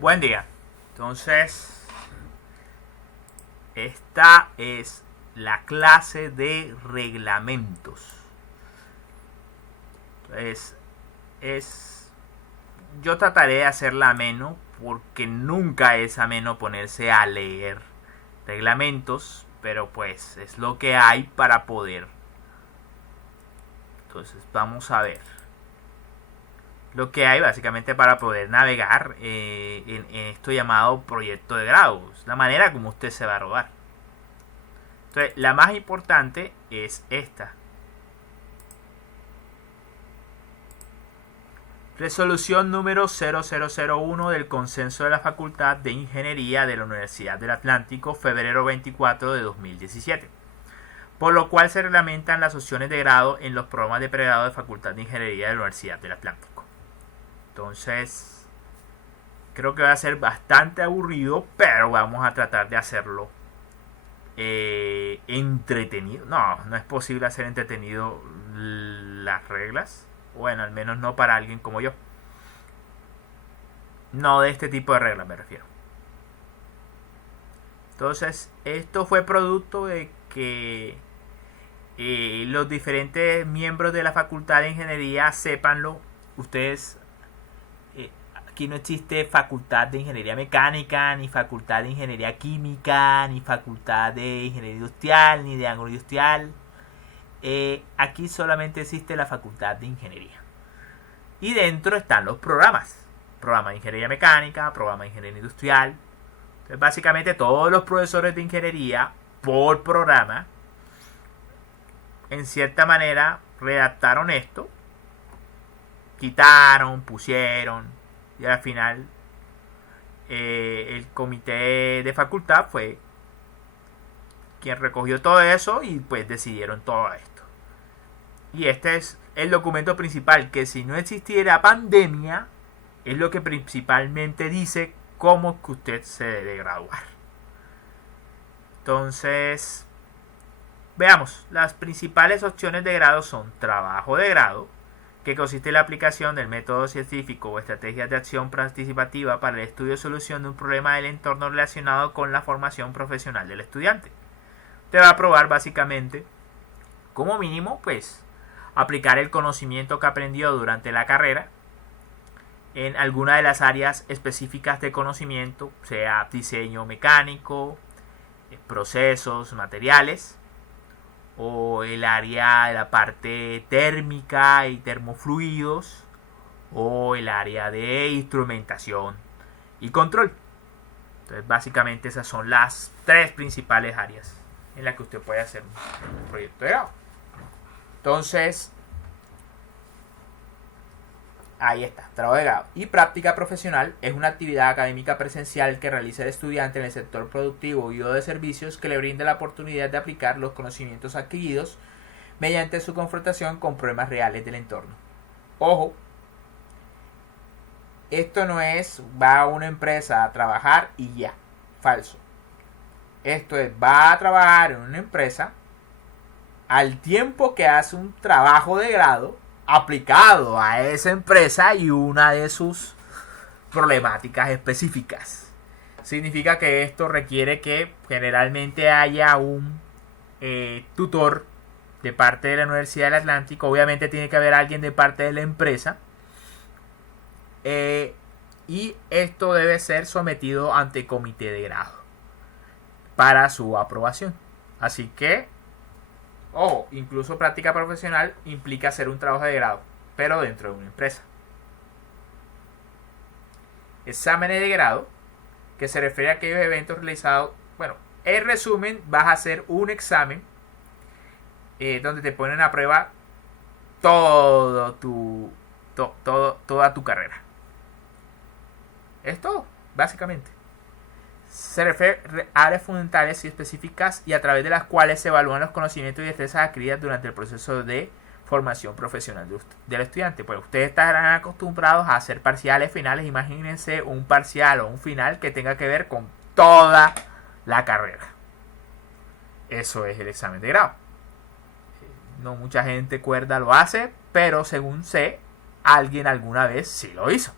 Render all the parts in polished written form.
Buen día. Entonces, esta es la clase de reglamentos. Entonces, yo trataré de hacerla ameno porque nunca es ameno ponerse a leer reglamentos, pero pues es lo que hay para poder. Entonces, vamos a ver lo que hay básicamente para poder navegar en esto llamado proyecto de grado, la manera como usted se va a rodar. Entonces, la más importante es esta. Resolución número 0001 del Consenso de la Facultad de Ingeniería de la Universidad del Atlántico, febrero 24 de 2017. Por lo cual se reglamentan las opciones de grado en los programas de pregrado de Facultad de Ingeniería de la Universidad del Atlántico. Entonces, creo que va a ser bastante aburrido, pero vamos a tratar de hacerlo entretenido. No es posible hacer entretenido las reglas. Bueno, al menos no para alguien como yo. No de este tipo de reglas me refiero. Entonces, esto fue producto de que los diferentes miembros de la Facultad de Ingeniería, sépanlo, ustedes, aquí no existe Facultad de Ingeniería Mecánica, ni Facultad de Ingeniería Química, ni Facultad de Ingeniería Industrial, ni de Agroindustrial. Aquí solamente existe la Facultad de Ingeniería. Y dentro están los programas. Programa de Ingeniería Mecánica, programa de Ingeniería Industrial. Entonces, básicamente todos los profesores de ingeniería por programa, en cierta manera, redactaron esto. Quitaron, pusieron. Y al final, el comité de facultad fue quien recogió todo eso y pues decidieron todo esto. Y este es el documento principal, que si no existiera pandemia, es lo que principalmente dice cómo que usted se debe graduar. Entonces, veamos, las principales opciones de grado son trabajo de grado, que consiste en la aplicación del método científico o estrategias de acción participativa para el estudio y solución de un problema del entorno relacionado con la formación profesional del estudiante. Te va a probar básicamente, como mínimo, pues, aplicar el conocimiento que aprendió durante la carrera en alguna de las áreas específicas de conocimiento, sea diseño mecánico, procesos, materiales, o el área de la parte térmica y termofluidos, o el área de instrumentación y control. Entonces, básicamente esas son las tres principales áreas en las que usted puede hacer un proyecto de grado. Entonces, ahí está, trabajo de grado. Y práctica profesional es una actividad académica presencial que realiza el estudiante en el sector productivo y o de servicios que le brinda la oportunidad de aplicar los conocimientos adquiridos mediante su confrontación con problemas reales del entorno. Ojo, esto no es va a una empresa a trabajar y ya, falso. Esto es va a trabajar en una empresa al tiempo que hace un trabajo de grado aplicado a esa empresa y una de sus problemáticas específicas. Significa que esto requiere que generalmente haya un tutor de parte de la Universidad del Atlántico. Obviamente tiene que haber alguien de parte de la empresa. Y esto debe ser sometido ante comité de grado para su aprobación. Así que, incluso práctica profesional implica hacer un trabajo de grado, pero dentro de una empresa. Exámenes de grado, que se refiere a aquellos eventos realizados. Bueno, en resumen, vas a hacer un examen donde te ponen a prueba toda tu carrera. Es todo, básicamente. Se refiere a áreas fundamentales y específicas y a través de las cuales se evalúan los conocimientos y destrezas adquiridas durante el proceso de formación profesional del estudiante. Pues ustedes estarán acostumbrados a hacer parciales, finales. Imagínense un parcial o un final que tenga que ver con toda la carrera. Eso es el examen de grado. No mucha gente cuerda lo hace, pero según sé, alguien alguna vez sí lo hizo.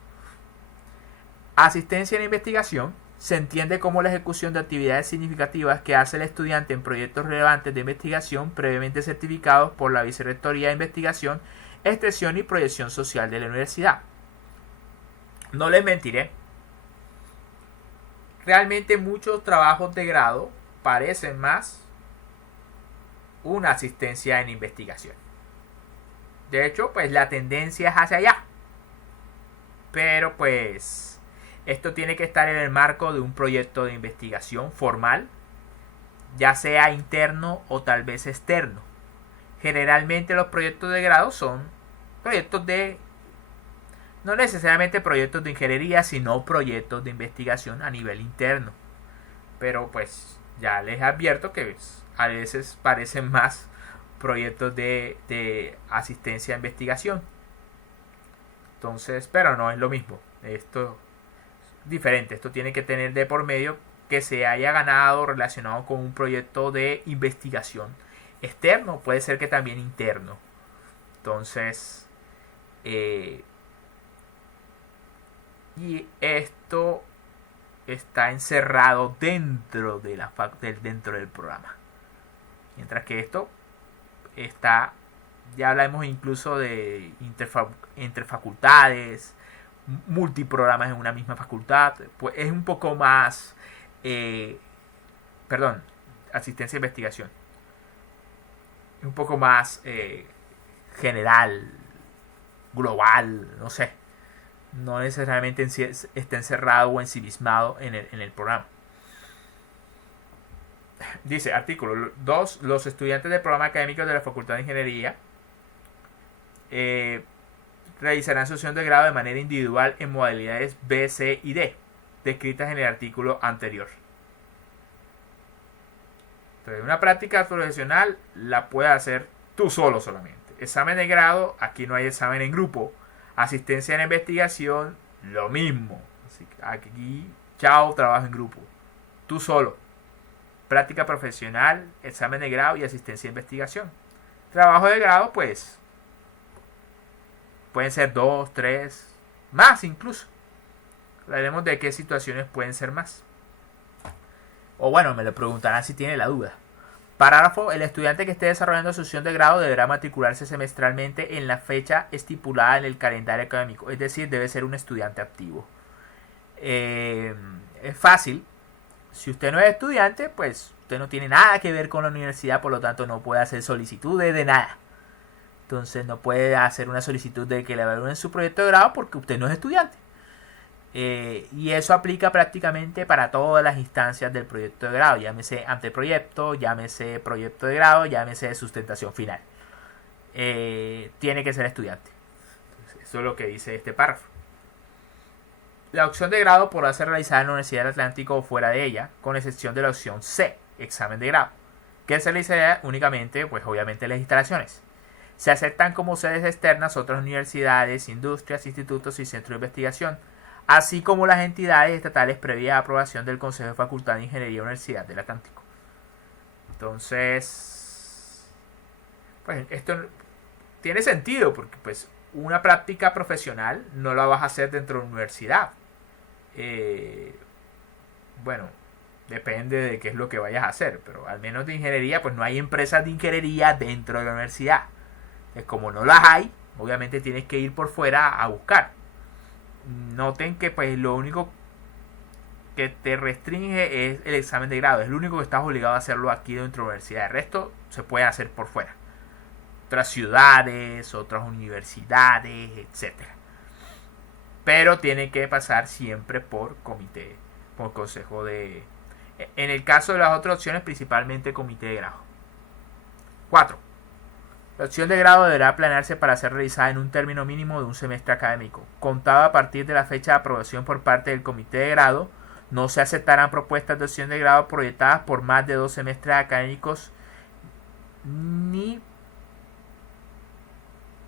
Asistencia en investigación se entiende como la ejecución de actividades significativas que hace el estudiante en proyectos relevantes de investigación previamente certificados por la Vicerrectoría de Investigación, Extensión y Proyección Social de la universidad. No les mentiré, realmente muchos trabajos de grado parecen más una asistencia en investigación. De hecho, pues la tendencia es hacia allá. Pero pues esto tiene que estar en el marco de un proyecto de investigación formal, ya sea interno o tal vez externo. Generalmente los proyectos de grado son proyectos no necesariamente proyectos de ingeniería, sino proyectos de investigación a nivel interno. Pero pues ya les advierto que a veces parecen más proyectos de asistencia a investigación. Entonces, pero no es lo mismo. Esto es diferente. Esto tiene que tener de por medio que se haya ganado relacionado con un proyecto de investigación externo. Puede ser que también interno. Entonces, y esto está encerrado dentro dentro del programa. Mientras que esto está, ya hablamos incluso de interfacultades, multiprogramas en una misma facultad, pues es un poco más, asistencia a investigación, es un poco más general, global, no sé, no necesariamente está encerrado o ensimismado en el programa. Dice, artículo 2, los estudiantes del programa académico de la Facultad de Ingeniería realizarán su sesión de grado de manera individual en modalidades B, C y D, descritas en el artículo anterior. Entonces, una práctica profesional la puedes hacer tú solamente. Examen de grado, aquí no hay examen en grupo. Asistencia en investigación, lo mismo. Así que aquí, chao, trabajo en grupo. Tú solo. Práctica profesional, examen de grado y asistencia a investigación. Trabajo de grado, pues, pueden ser 2, 3, más incluso. Hablaremos de qué situaciones pueden ser más. O bueno, me lo preguntarán si tiene la duda. Parágrafo, el estudiante que esté desarrollando su sesión de grado deberá matricularse semestralmente en la fecha estipulada en el calendario académico. Es decir, debe ser un estudiante activo. Es fácil. Si usted no es estudiante, pues usted no tiene nada que ver con la universidad, por lo tanto no puede hacer solicitudes de nada. Entonces no puede hacer una solicitud de que le evalúen su proyecto de grado porque usted no es estudiante. Y eso aplica prácticamente para todas las instancias del proyecto de grado, llámese anteproyecto, llámese proyecto de grado, llámese sustentación final. Tiene que ser estudiante. Entonces, eso es lo que dice este párrafo. La opción de grado podrá ser realizada en la Universidad del Atlántico o fuera de ella, con excepción de la opción C, examen de grado, que se realizará únicamente, pues obviamente, en las instalaciones. Se aceptan como sedes externas otras universidades, industrias, institutos y centros de investigación, así como las entidades estatales previa aprobación del Consejo de Facultad de Ingeniería de la Universidad del Atlántico. Entonces, pues esto tiene sentido porque pues una práctica profesional no la vas a hacer dentro de la universidad. Bueno, depende de qué es lo que vayas a hacer, pero al menos de ingeniería, pues no hay empresas de ingeniería dentro de la universidad. Como no las hay, obviamente tienes que ir por fuera a buscar. Noten que pues lo único que te restringe es el examen de grado. Es lo único que estás obligado a hacerlo aquí dentro de la universidad. El resto se puede hacer por fuera. Otras ciudades, otras universidades, etcétera. Pero tiene que pasar siempre por comité, por consejo de... En el caso de las otras opciones, principalmente comité de grado. 4. La opción de grado deberá planearse para ser realizada en un término mínimo de un semestre académico. Contado a partir de la fecha de aprobación por parte del comité de grado, no se aceptarán propuestas de opción de grado proyectadas por más de 2 semestres académicos ni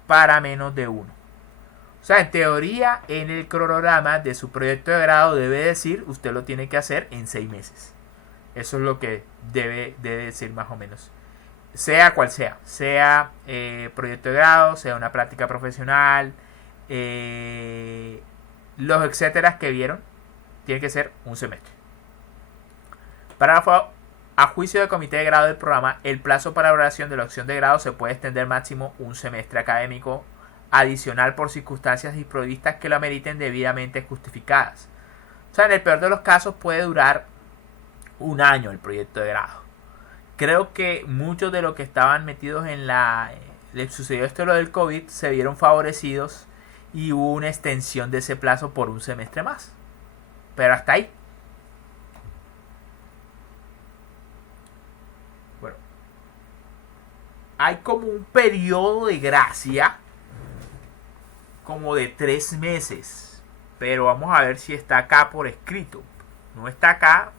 para menos de 1. O sea, en teoría, en el cronograma de su proyecto de grado debe decir, usted lo tiene que hacer en 6 meses. Eso es lo que debe decir más o menos. Sea cual sea proyecto de grado, sea una práctica profesional, los etcéteras que vieron, tiene que ser un semestre. Párrafo. A juicio del comité de grado del programa, el plazo para elaboración de la opción de grado se puede extender máximo un semestre académico adicional por circunstancias imprevistas que lo ameriten debidamente justificadas. O sea, en el peor de los casos puede durar un año el proyecto de grado. Creo que muchos de los que estaban metidos en le sucedió esto lo del COVID, se vieron favorecidos y hubo una extensión de ese plazo por un semestre más. Pero hasta ahí. Bueno, hay como un periodo de gracia como de 3 meses. Pero vamos a ver si está acá por escrito. No está acá.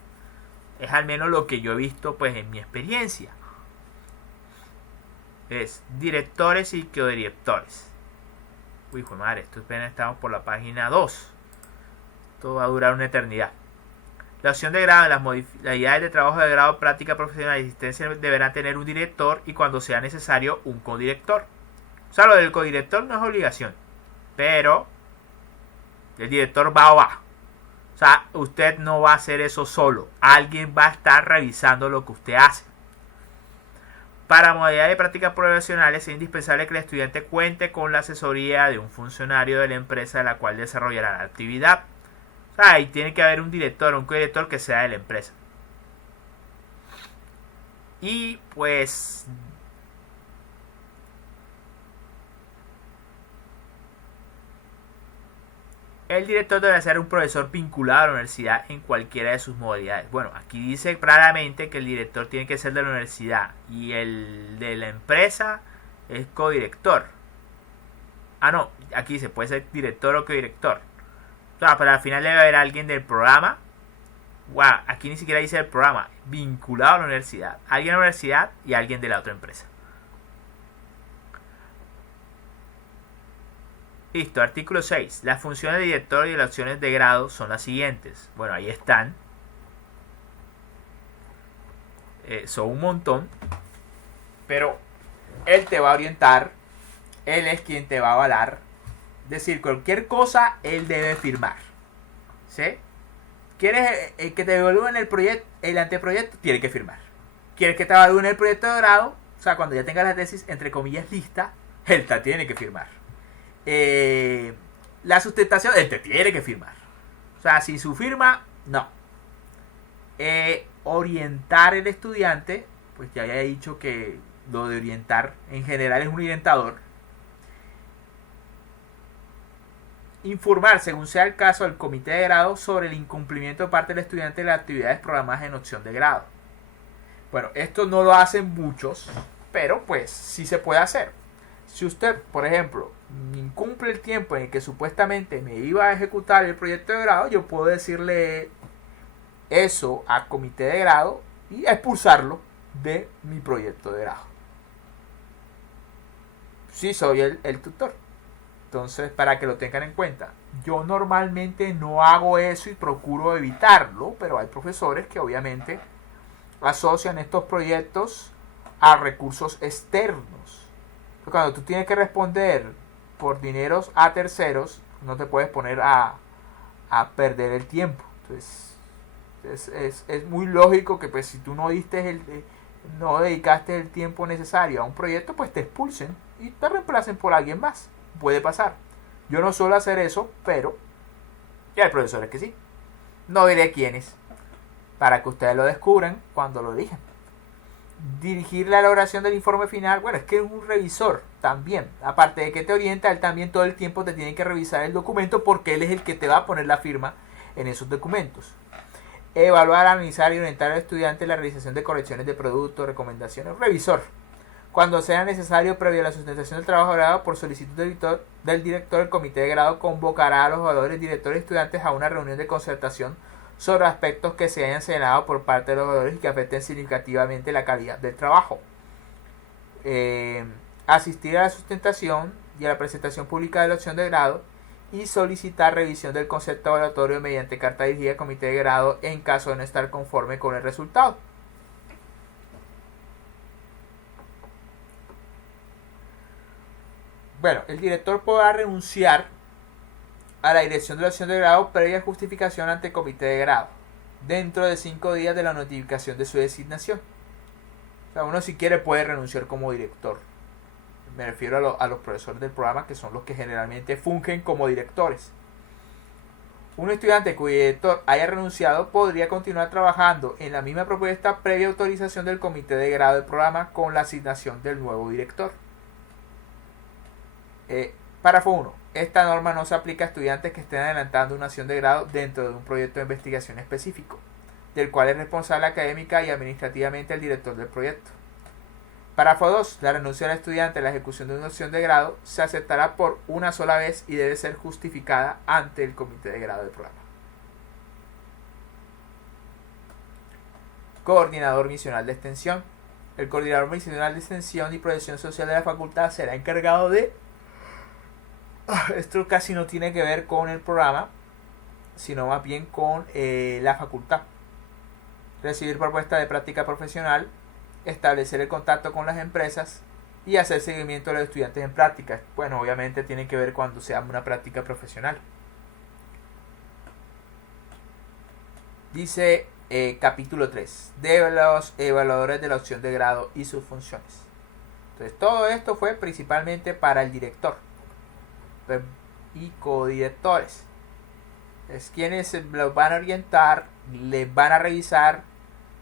Es al menos lo que yo he visto pues en mi experiencia. Es directores y codirectores. Uy, hijo de madre, esto apenas estamos por la página 2. Esto va a durar una eternidad. La opción de grado, las modalidades de trabajo de grado, práctica profesional y asistencia deberán tener un director y cuando sea necesario un codirector. O sea, lo del codirector no es obligación. Pero el director va o va. O sea, usted no va a hacer eso solo. Alguien va a estar revisando lo que usted hace. Para modalidades de prácticas profesionales es indispensable que el estudiante cuente con la asesoría de un funcionario de la empresa de la cual desarrollará la actividad. O sea, ahí tiene que haber un director o un codirector que sea de la empresa. Y pues el director debe ser un profesor vinculado a la universidad en cualquiera de sus modalidades. Bueno, aquí dice claramente que el director tiene que ser de la universidad y el de la empresa es codirector. Ah, no, aquí dice puede ser director o codirector. O sea, pero al final debe haber alguien del programa. Wow, aquí ni siquiera dice el programa, vinculado a la universidad. Alguien de la universidad y alguien de la otra empresa. Listo, artículo 6. Las funciones de director y las opciones de grado son las siguientes. Bueno, ahí están. Son un montón. Pero él te va a orientar. Él es quien te va a avalar. Es decir, cualquier cosa, él debe firmar. ¿Sí? ¿Quieres que te evalúen el anteproyecto? Tiene que firmar. ¿Quieres que te evalúen el proyecto de grado? O sea, cuando ya tengas la tesis, entre comillas, lista, él te tiene que firmar. La sustentación, él te tiene que firmar. O sea, sin su firma, no. Orientar el estudiante, pues ya había dicho que lo de orientar en general es un orientador. Informar, según sea el caso, al comité de grado sobre el incumplimiento de parte del estudiante de las actividades programadas en opción de grado. Bueno, esto no lo hacen muchos, pero pues sí se puede hacer. Si usted, por ejemplo, incumple el tiempo en el que supuestamente me iba a ejecutar el proyecto de grado, yo puedo decirle eso al comité de grado y expulsarlo de mi proyecto de grado. Sí, soy el tutor. Entonces, para que lo tengan en cuenta. Yo normalmente no hago eso y procuro evitarlo, pero hay profesores que obviamente asocian estos proyectos a recursos externos. Cuando tú tienes que responder por dineros a terceros, no te puedes poner a perder el tiempo. Entonces, es muy lógico que pues si tú no no dedicaste el tiempo necesario a un proyecto, pues te expulsen y te reemplacen por alguien más. Puede pasar. Yo no suelo hacer eso, pero ya hay profesores que sí. No diré quiénes, para que ustedes lo descubran cuando lo digan. Dirigir la elaboración del informe final, bueno, es que es un revisor también. Aparte de que te orienta, él también todo el tiempo te tiene que revisar el documento porque él es el que te va a poner la firma en esos documentos. Evaluar, analizar y orientar al estudiante en la realización de correcciones de productos, recomendaciones. Revisor. Cuando sea necesario, previo a la sustentación del trabajo de grado, por solicitud del director, el comité de grado convocará a los evaluadores, directores y estudiantes a una reunión de concertación sobre aspectos que se hayan señalado por parte de los evaluadores y que afecten significativamente la calidad del trabajo. Asistir a la sustentación y a la presentación pública de la opción de grado y solicitar revisión del concepto evaluatorio mediante carta dirigida al comité de grado en caso de no estar conforme con el resultado. Bueno, el director podrá renunciar a la dirección de la opción de grado previa justificación ante el comité de grado, dentro de 5 días de la notificación de su designación. O sea, uno si quiere puede renunciar como director. Me refiero a los profesores del programa, que son los que generalmente fungen como directores. Un estudiante cuyo director haya renunciado podría continuar trabajando en la misma propuesta previa autorización del comité de grado del programa con la asignación del nuevo director. Párrafo 1. Esta norma no se aplica a estudiantes que estén adelantando una acción de grado dentro de un proyecto de investigación específico, del cual es responsable académica y administrativamente el director del proyecto. Párrafo 2. La renuncia del estudiante a la ejecución de una acción de grado se aceptará por una sola vez y debe ser justificada ante el comité de grado del programa. Coordinador misional de extensión. El coordinador misional de extensión y protección social de la facultad será encargado de... Esto casi no tiene que ver con el programa, sino más bien con la facultad. Recibir propuestas de práctica profesional, establecer el contacto con las empresas y hacer seguimiento de los estudiantes en prácticas. Bueno, obviamente tiene que ver cuando sea una práctica profesional. Dice capítulo 3 de los evaluadores de la opción de grado y sus funciones. Entonces todo esto fue principalmente para el director y codirectores. Es quienes los van a orientar, les van a revisar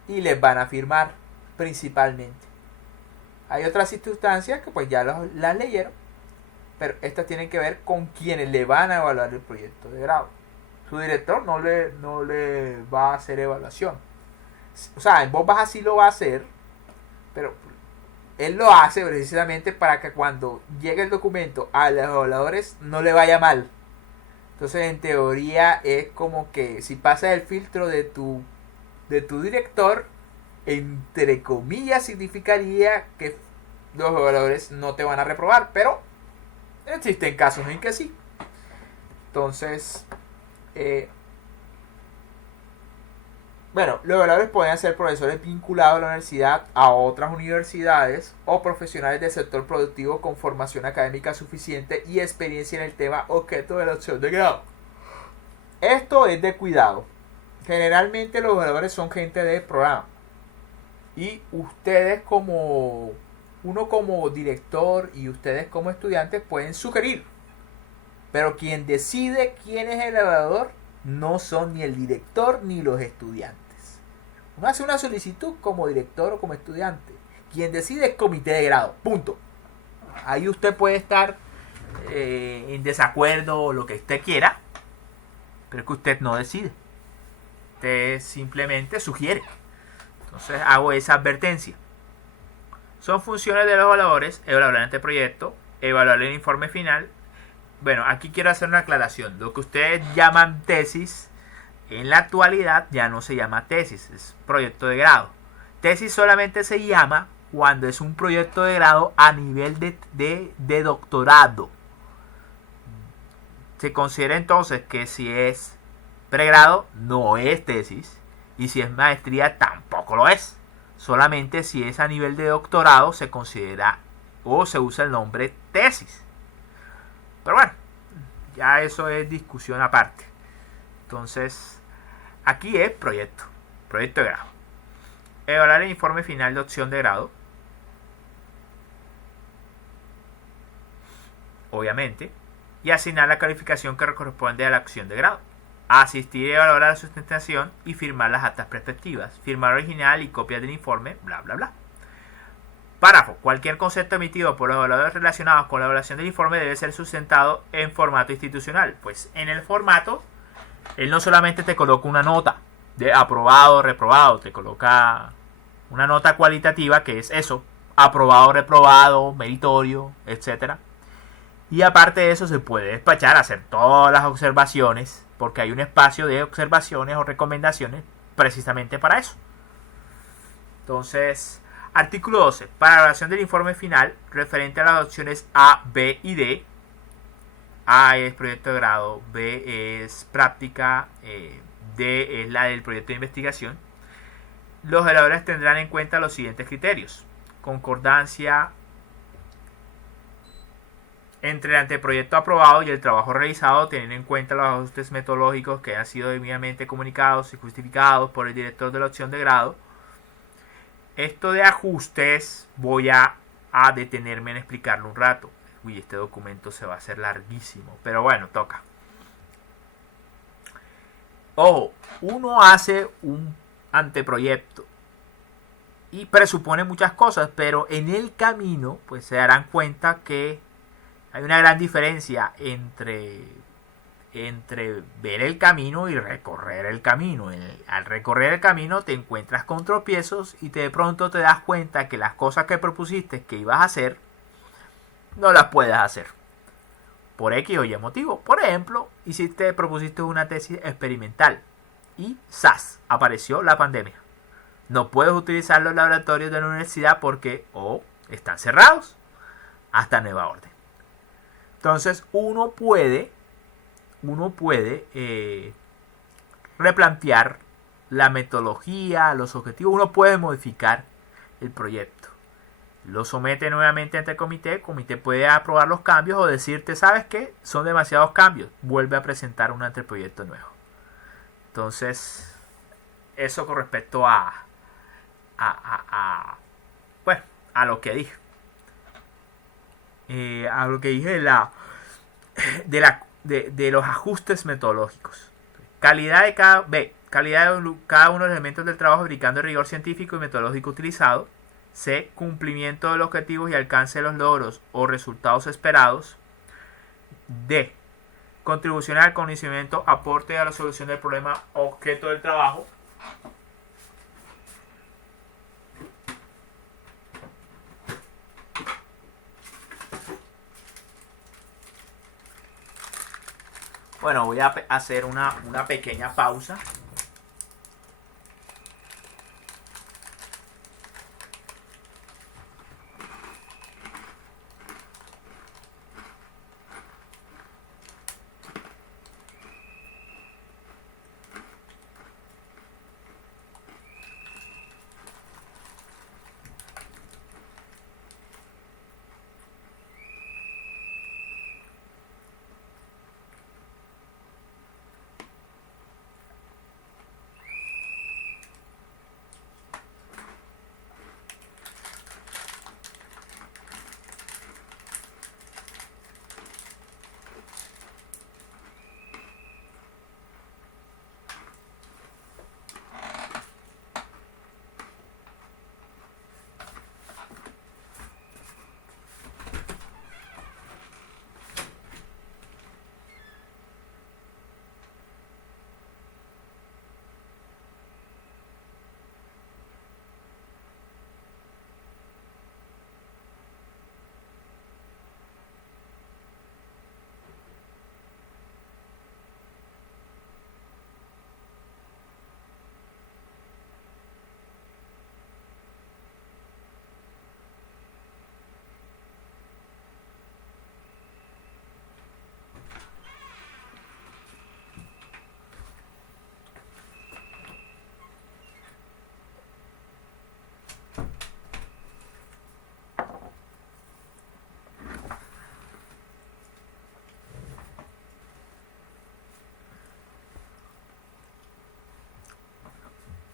y les van a firmar principalmente. Hay otras circunstancias que pues ya las leyeron, pero estas tienen que ver con quienes le van a evaluar el proyecto de grado. Su director no le va a hacer evaluación. O sea, en voz baja sí lo va a hacer, pero él lo hace precisamente para que cuando llegue el documento a los evaluadores no le vaya mal. Entonces, en teoría es como que si pasa el filtro de tu director, entre comillas significaría que los evaluadores no te van a reprobar, pero existen casos en que sí. Entonces, bueno, los evaluadores pueden ser profesores vinculados a la universidad, a otras universidades o profesionales del sector productivo con formación académica suficiente y experiencia en el tema objeto de la opción de grado. Esto es de cuidado. Generalmente los evaluadores son gente de programa. Y ustedes como director y ustedes como estudiantes pueden sugerir. Pero quien decide quién es el evaluador no son ni el director ni los estudiantes. Uno hace una solicitud como director o como estudiante. Quien decide es comité de grado. Punto. Ahí usted puede estar en desacuerdo o lo que usted quiera, pero es que usted no decide. Usted simplemente sugiere. Entonces hago esa advertencia. Son funciones de los evaluadores: evaluar el anteproyecto, evaluar el informe final. Bueno, aquí quiero hacer una aclaración. Lo que ustedes llaman tesis, en la actualidad ya no se llama tesis, es proyecto de grado. Tesis solamente se llama cuando es un proyecto de grado a nivel de doctorado. Se considera entonces que si es pregrado no es tesis, y si es maestría tampoco lo es. Solamente si es a nivel de doctorado se considera o se usa el nombre tesis. Pero bueno, ya eso es discusión aparte. Entonces, aquí es proyecto de grado. Evaluar el informe final de opción de grado. Obviamente. Y asignar la calificación que corresponde a la opción de grado. Asistir y evaluar la sustentación y firmar las actas preceptivas. Firmar original y copias del informe, bla, bla, bla. Párrafo. Cualquier concepto emitido por los evaluadores relacionados con la evaluación del informe debe ser sustentado en formato institucional. Pues en el formato, él no solamente te coloca una nota de aprobado, reprobado, te coloca una nota cualitativa que es eso: aprobado, reprobado, meritorio, etc. Y aparte de eso se puede despachar, hacer todas las observaciones, porque hay un espacio de observaciones o recomendaciones precisamente para eso. Entonces, artículo 12. Para la elaboración del informe final referente a las opciones A, B y D. A es proyecto de grado, B es práctica, D es la del proyecto de investigación. Los evaluadores tendrán en cuenta los siguientes criterios: concordancia entre el anteproyecto aprobado y el trabajo realizado, teniendo en cuenta los ajustes metodológicos que han sido debidamente comunicados y justificados por el director de la opción de grado. Esto de ajustes voy a detenerme en explicarlo un rato. Uy, este documento se va a hacer larguísimo, pero bueno, toca. Ojo, uno hace un anteproyecto y presupone muchas cosas, pero en el camino pues se darán cuenta que hay una gran diferencia entre ver el camino y recorrer el camino. Al recorrer el camino te encuentras con tropiezos y de pronto te das cuenta que las cosas que propusiste que ibas a hacer no las puedes hacer por X o Y motivo. Por ejemplo, propusiste una tesis experimental y ¡zas! Apareció la pandemia. No puedes utilizar los laboratorios de la universidad porque están cerrados hasta nueva orden. Entonces uno puede replantear la metodología, los objetivos. Uno puede modificar el proyecto. Lo somete nuevamente ante el comité puede aprobar los cambios o decirte, ¿sabes qué? Son demasiados cambios, vuelve a presentar un anteproyecto nuevo. Entonces, eso con respecto a lo que dije. A lo que dije de los ajustes metodológicos. Calidad de cada uno de los elementos del trabajo, aplicando el rigor científico y metodológico utilizado. C. Cumplimiento de los objetivos y alcance de los logros o resultados esperados. D. Contribución al conocimiento, aporte a la solución del problema objeto del trabajo. Bueno, voy a hacer una pequeña pausa.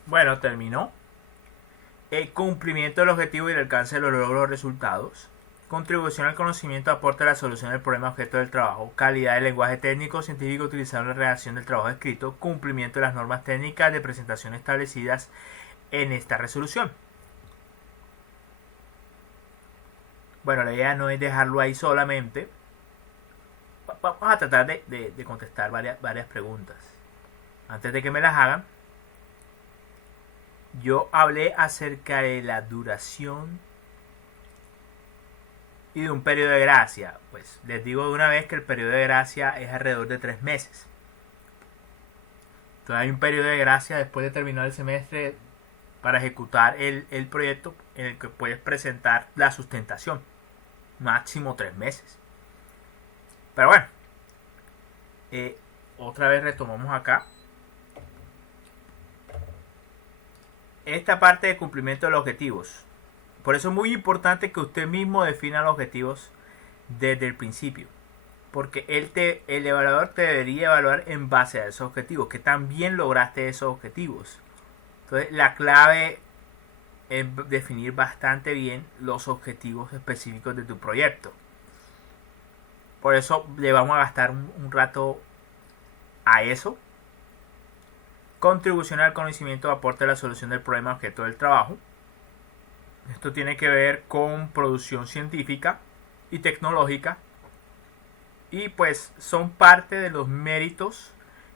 Bueno, terminó. El cumplimiento del objetivo y el alcance de los logros resultados. Contribución al conocimiento, aporte a la solución del problema objeto del trabajo. Calidad del lenguaje técnico científico utilizado en la redacción del trabajo escrito. Cumplimiento de las normas técnicas de presentación establecidas en esta resolución. Bueno, la idea no es dejarlo ahí solamente. Vamos a tratar de contestar varias preguntas. Antes de que me las hagan, yo hablé acerca de la duración y de un periodo de gracia. Pues les digo de una vez que el periodo de gracia es alrededor de 3 meses. Entonces hay un periodo de gracia después de terminar el semestre para ejecutar el proyecto en el que puedes presentar la sustentación. Máximo 3 meses. Pero bueno, otra vez retomamos acá. Esta parte de cumplimiento de los objetivos. Por eso es muy importante que usted mismo defina los objetivos desde el principio. Porque el evaluador te debería evaluar en base a esos objetivos, que también lograste esos objetivos. Entonces la clave es definir bastante bien los objetivos específicos de tu proyecto. Por eso le vamos a gastar un rato a eso. Contribución al conocimiento, aporte a la solución del problema objeto del trabajo. Esto tiene que ver con producción científica y tecnológica. Y pues son parte de los méritos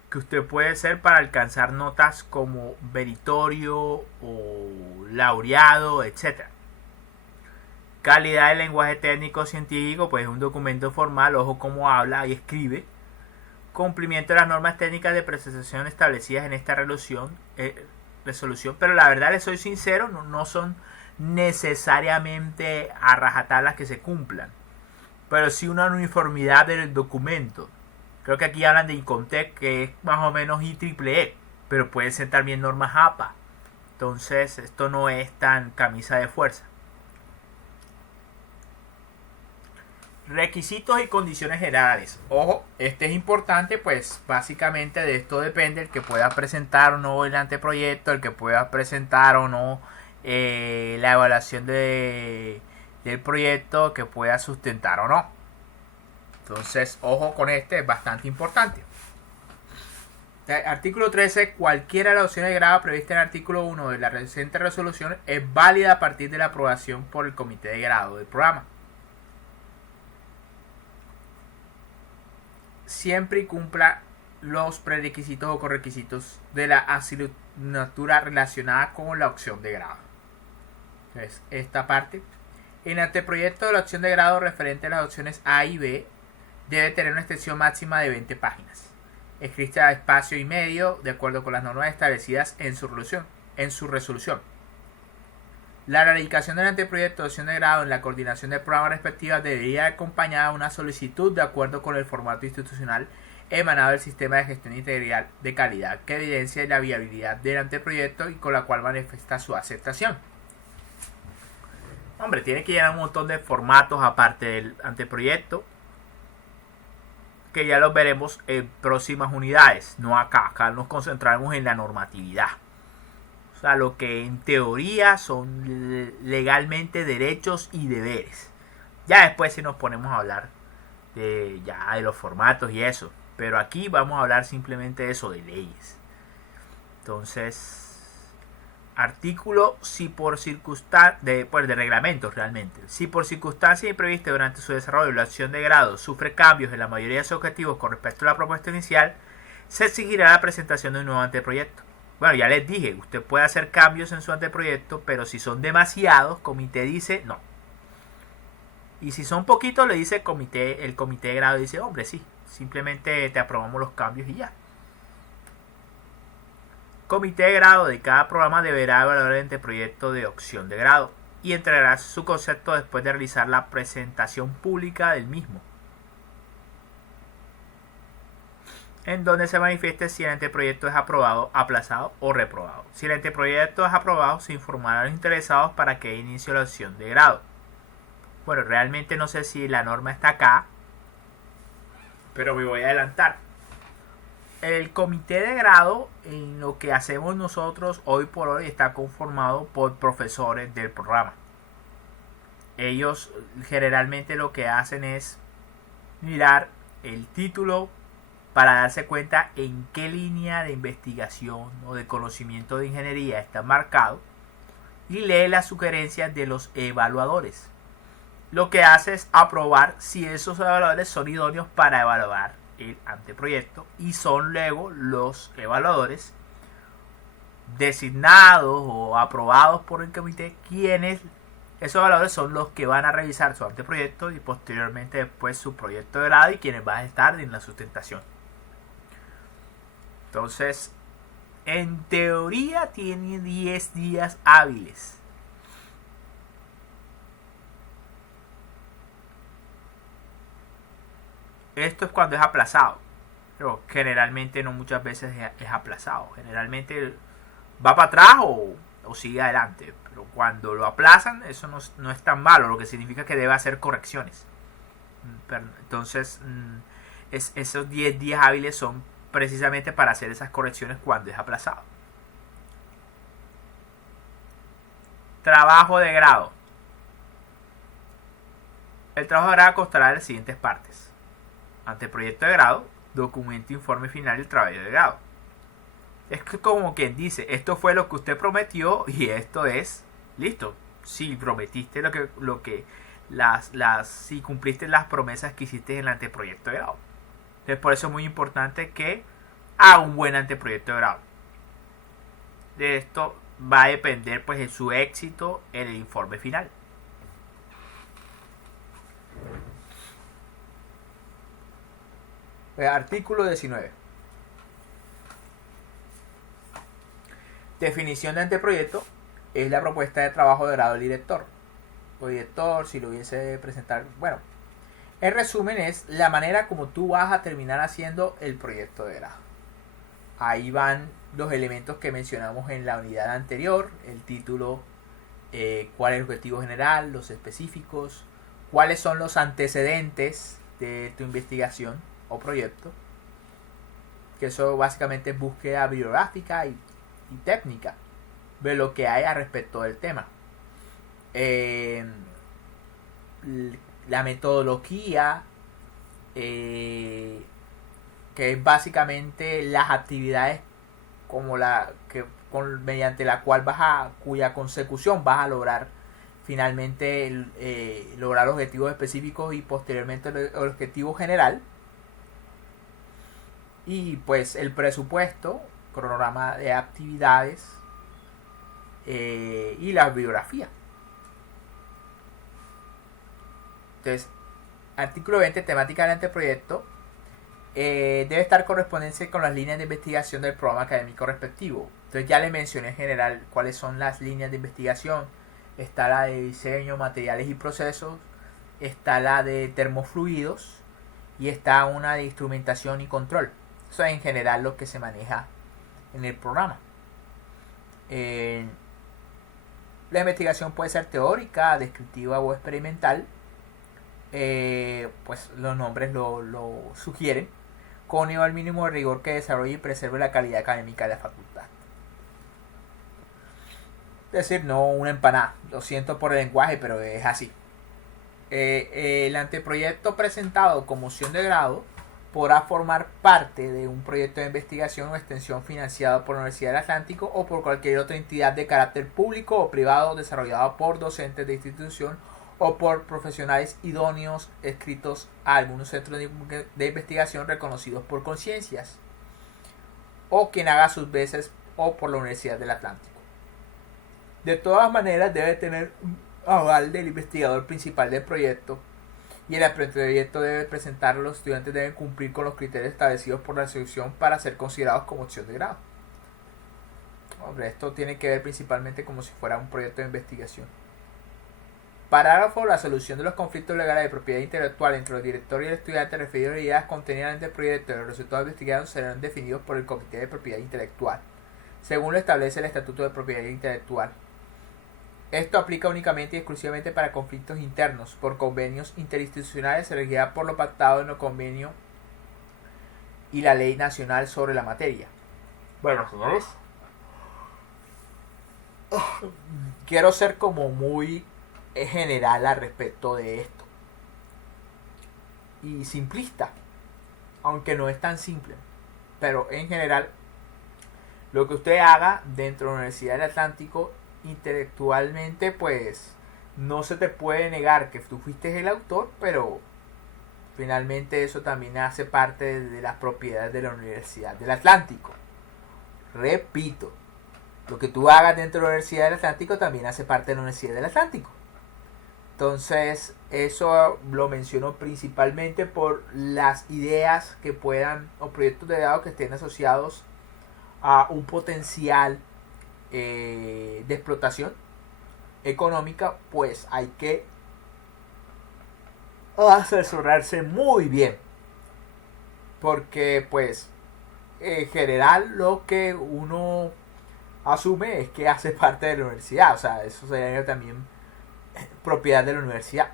que usted puede hacer para alcanzar notas como meritorio o laureado, etc. Calidad del lenguaje técnico científico, pues es un documento formal, ojo cómo habla y escribe. Cumplimiento de las normas técnicas de presentación establecidas en esta resolución, pero la verdad les soy sincero, no son necesariamente a rajatablas que se cumplan, pero sí una uniformidad del documento. Creo que aquí hablan de INCONTEC, que es más o menos IEEE, pero pueden ser también normas APA. Entonces esto no es tan camisa de fuerza. Requisitos y condiciones generales. Ojo, este es importante, pues básicamente de esto depende el que pueda presentar o no el anteproyecto, el que pueda presentar o no la evaluación del proyecto, que pueda sustentar o no. Entonces, ojo con este, es bastante importante. Artículo 13. Cualquiera de las opciones de grado previstas en el artículo 1 de la reciente resolución es válida a partir de la aprobación por el comité de grado del programa, siempre y cumpla los prerequisitos o correquisitos de la asignatura relacionada con la opción de grado. Entonces, esta parte. En el anteproyecto de la opción de grado referente a las opciones A y B debe tener una extensión máxima de 20 páginas, escrita a espacio y medio de acuerdo con las normas establecidas en su resolución. La radicación del anteproyecto de opción de grado en la coordinación del programa respectiva debería ir acompañada de una solicitud de acuerdo con el formato institucional emanado del sistema de gestión integral de calidad que evidencia la viabilidad del anteproyecto y con la cual manifiesta su aceptación. Hombre, tiene que llenar un montón de formatos aparte del anteproyecto, que ya los veremos en próximas unidades, no acá. Acá nos concentramos en la normatividad. O sea, lo que en teoría son legalmente derechos y deberes. Ya después si nos ponemos a hablar de los formatos y eso. Pero aquí vamos a hablar simplemente de eso, de leyes. Entonces, artículo si por circunstancia de reglamentos realmente. Si por circunstancias imprevistas durante su desarrollo la acción de grado sufre cambios en la mayoría de sus objetivos con respecto a la propuesta inicial, se exigirá la presentación de un nuevo anteproyecto. Bueno, ya les dije, usted puede hacer cambios en su anteproyecto, pero si son demasiados, comité dice no. Y si son poquitos, le dice el comité de grado dice, hombre, sí, simplemente te aprobamos los cambios y ya. Comité de grado de cada programa deberá evaluar el anteproyecto de opción de grado y entregará su concepto después de realizar la presentación pública del mismo, en donde se manifieste si el anteproyecto es aprobado, aplazado o reprobado. Si el anteproyecto es aprobado, se informará a los interesados para que inicie la opción de grado. Bueno, realmente no sé si la norma está acá, pero me voy a adelantar. El comité de grado, en lo que hacemos nosotros hoy por hoy, está conformado por profesores del programa. Ellos generalmente lo que hacen es mirar el título para darse cuenta en qué línea de investigación o de conocimiento de ingeniería está marcado y lee las sugerencias de los evaluadores. Lo que hace es aprobar si esos evaluadores son idóneos para evaluar el anteproyecto y son luego los evaluadores designados o aprobados por el comité quienes esos evaluadores son los que van a revisar su anteproyecto y posteriormente después su proyecto de grado y quienes van a estar en la sustentación. Entonces, en teoría tiene 10 días hábiles. Esto es cuando es aplazado, pero generalmente no muchas veces es aplazado. Generalmente va para atrás o sigue adelante, pero cuando lo aplazan eso no es tan malo, lo que significa que debe hacer correcciones. Entonces, esos 10 días hábiles son precisamente para hacer esas correcciones cuando es aplazado. Trabajo de grado. El trabajo de grado constará de las siguientes partes: anteproyecto de grado, documento informe final y el trabajo de grado. Es que como quien dice, esto fue lo que usted prometió y esto es listo. Si prometiste si cumpliste las promesas que hiciste en el anteproyecto de grado. Entonces, por eso es muy importante que haga un buen anteproyecto de grado. De esto va a depender pues de su éxito en el informe final. Artículo 19. Definición de anteproyecto es la propuesta de trabajo de grado del director o director, si lo hubiese presentar. Bueno, el resumen es la manera como tú vas a terminar haciendo el proyecto de grado. Ahí van los elementos que mencionamos en la unidad anterior: el título, cuál es el objetivo general, los específicos, cuáles son los antecedentes de tu investigación o proyecto, que eso básicamente es búsqueda bibliográfica y técnica de lo que hay al respecto del tema. La metodología, que es básicamente las actividades como mediante la cual cuya consecución vas a lograr finalmente lograr objetivos específicos y posteriormente el objetivo general. Y pues el presupuesto, cronograma de actividades y la bibliografía. Entonces, artículo 20, temática del anteproyecto. Debe estar correspondencia con las líneas de investigación del programa académico respectivo. Entonces ya le mencioné en general cuáles son las líneas de investigación. Está la de diseño, materiales y procesos, está la de termofluidos y está una de instrumentación y control. Eso es en general lo que se maneja en el programa. La investigación puede ser teórica, descriptiva o experimental. Pues los nombres lo sugieren, con nivel mínimo de rigor que desarrolle y preserve la calidad académica de la facultad. Es decir, no una empanada. Lo siento por el lenguaje, pero es así. El anteproyecto presentado como moción de grado podrá formar parte de un proyecto de investigación o extensión financiado por la Universidad del Atlántico o por cualquier otra entidad de carácter público o privado desarrollado por docentes de institución o por profesionales idóneos escritos a algunos centros de investigación reconocidos por conciencias, o quien haga sus veces o por la Universidad del Atlántico. De todas maneras, debe tener un aval del investigador principal del proyecto, y el proyecto debe presentar, los estudiantes deben cumplir con los criterios establecidos por la institución para ser considerados como opción de grado. Hombre, esto tiene que ver principalmente como si fuera un proyecto de investigación. Parágrafo: la solución de los conflictos legales de propiedad intelectual entre el director y el estudiante referidos a las ideas contenidas en el proyecto y los resultados investigados serán definidos por el Comité de Propiedad Intelectual, según lo establece el Estatuto de Propiedad Intelectual. Esto aplica únicamente y exclusivamente para conflictos internos por convenios interinstitucionales regidas por lo pactado en el convenio y la ley nacional sobre la materia. Bueno, señores, quiero ser como muy general al respecto de esto y simplista, aunque no es tan simple, pero en general lo que usted haga dentro de la Universidad del Atlántico intelectualmente, pues no se te puede negar que tú fuiste el autor, pero finalmente eso también hace parte de las propiedades de la Universidad del Atlántico. Repito, lo que tú hagas dentro de la Universidad del Atlántico también hace parte de la Universidad del Atlántico. Entonces, eso lo menciono principalmente por las ideas que puedan, o proyectos de grado que estén asociados a un potencial de explotación económica. Pues hay que asesorarse muy bien, porque pues en general lo que uno asume es que hace parte de la universidad, o sea, eso sería también propiedad de la universidad.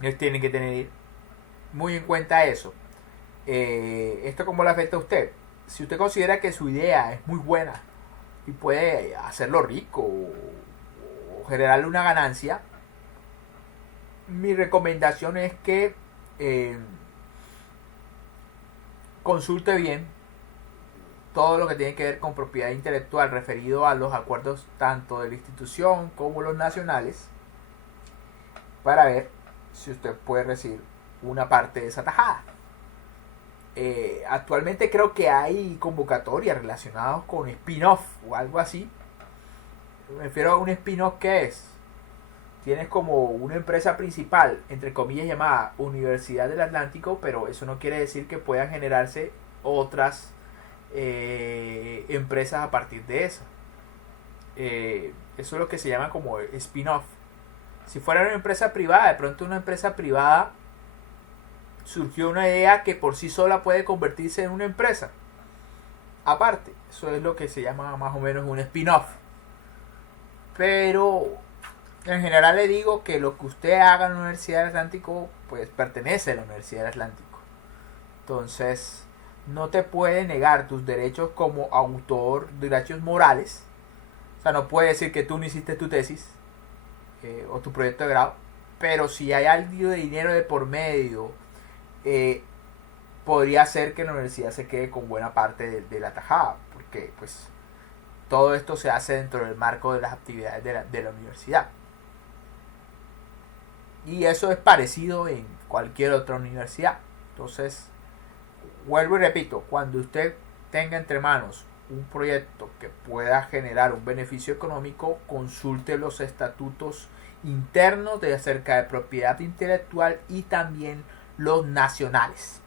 Ellos tienen que tener muy en cuenta eso. ¿Esto cómo le afecta a usted? Si usted considera que su idea es muy buena y puede hacerlo rico o generarle una ganancia, mi recomendación es que consulte bien todo lo que tiene que ver con propiedad intelectual referido a los acuerdos tanto de la institución como los nacionales para ver si usted puede recibir una parte de esa tajada. Actualmente creo que hay convocatorias relacionadas con spin-off o algo así. Me refiero a un spin-off que es: tienes como una empresa principal, entre comillas, llamada Universidad del Atlántico, pero eso no quiere decir que puedan generarse otras empresas a partir de eso. Eso es lo que se llama como spin-off. Si fuera una empresa privada, de pronto una empresa privada surgió una idea que por sí sola puede convertirse en una empresa aparte. Eso es lo que se llama más o menos un spin-off. Pero en general le digo que lo que usted haga en la Universidad del Atlántico pues pertenece a la Universidad del Atlántico. Entonces no te puede negar tus derechos como autor, derechos morales. O sea, no puede decir que tú no hiciste tu tesis o tu proyecto de grado, pero si hay algo de dinero de por medio, podría ser que la universidad se quede con buena parte de la tajada, porque pues todo esto se hace dentro del marco de las actividades de la universidad. Y eso es parecido en cualquier otra universidad. Entonces, vuelvo y repito, cuando usted tenga entre manos un proyecto que pueda generar un beneficio económico, consulte los estatutos internos de acerca de propiedad intelectual y también los nacionales.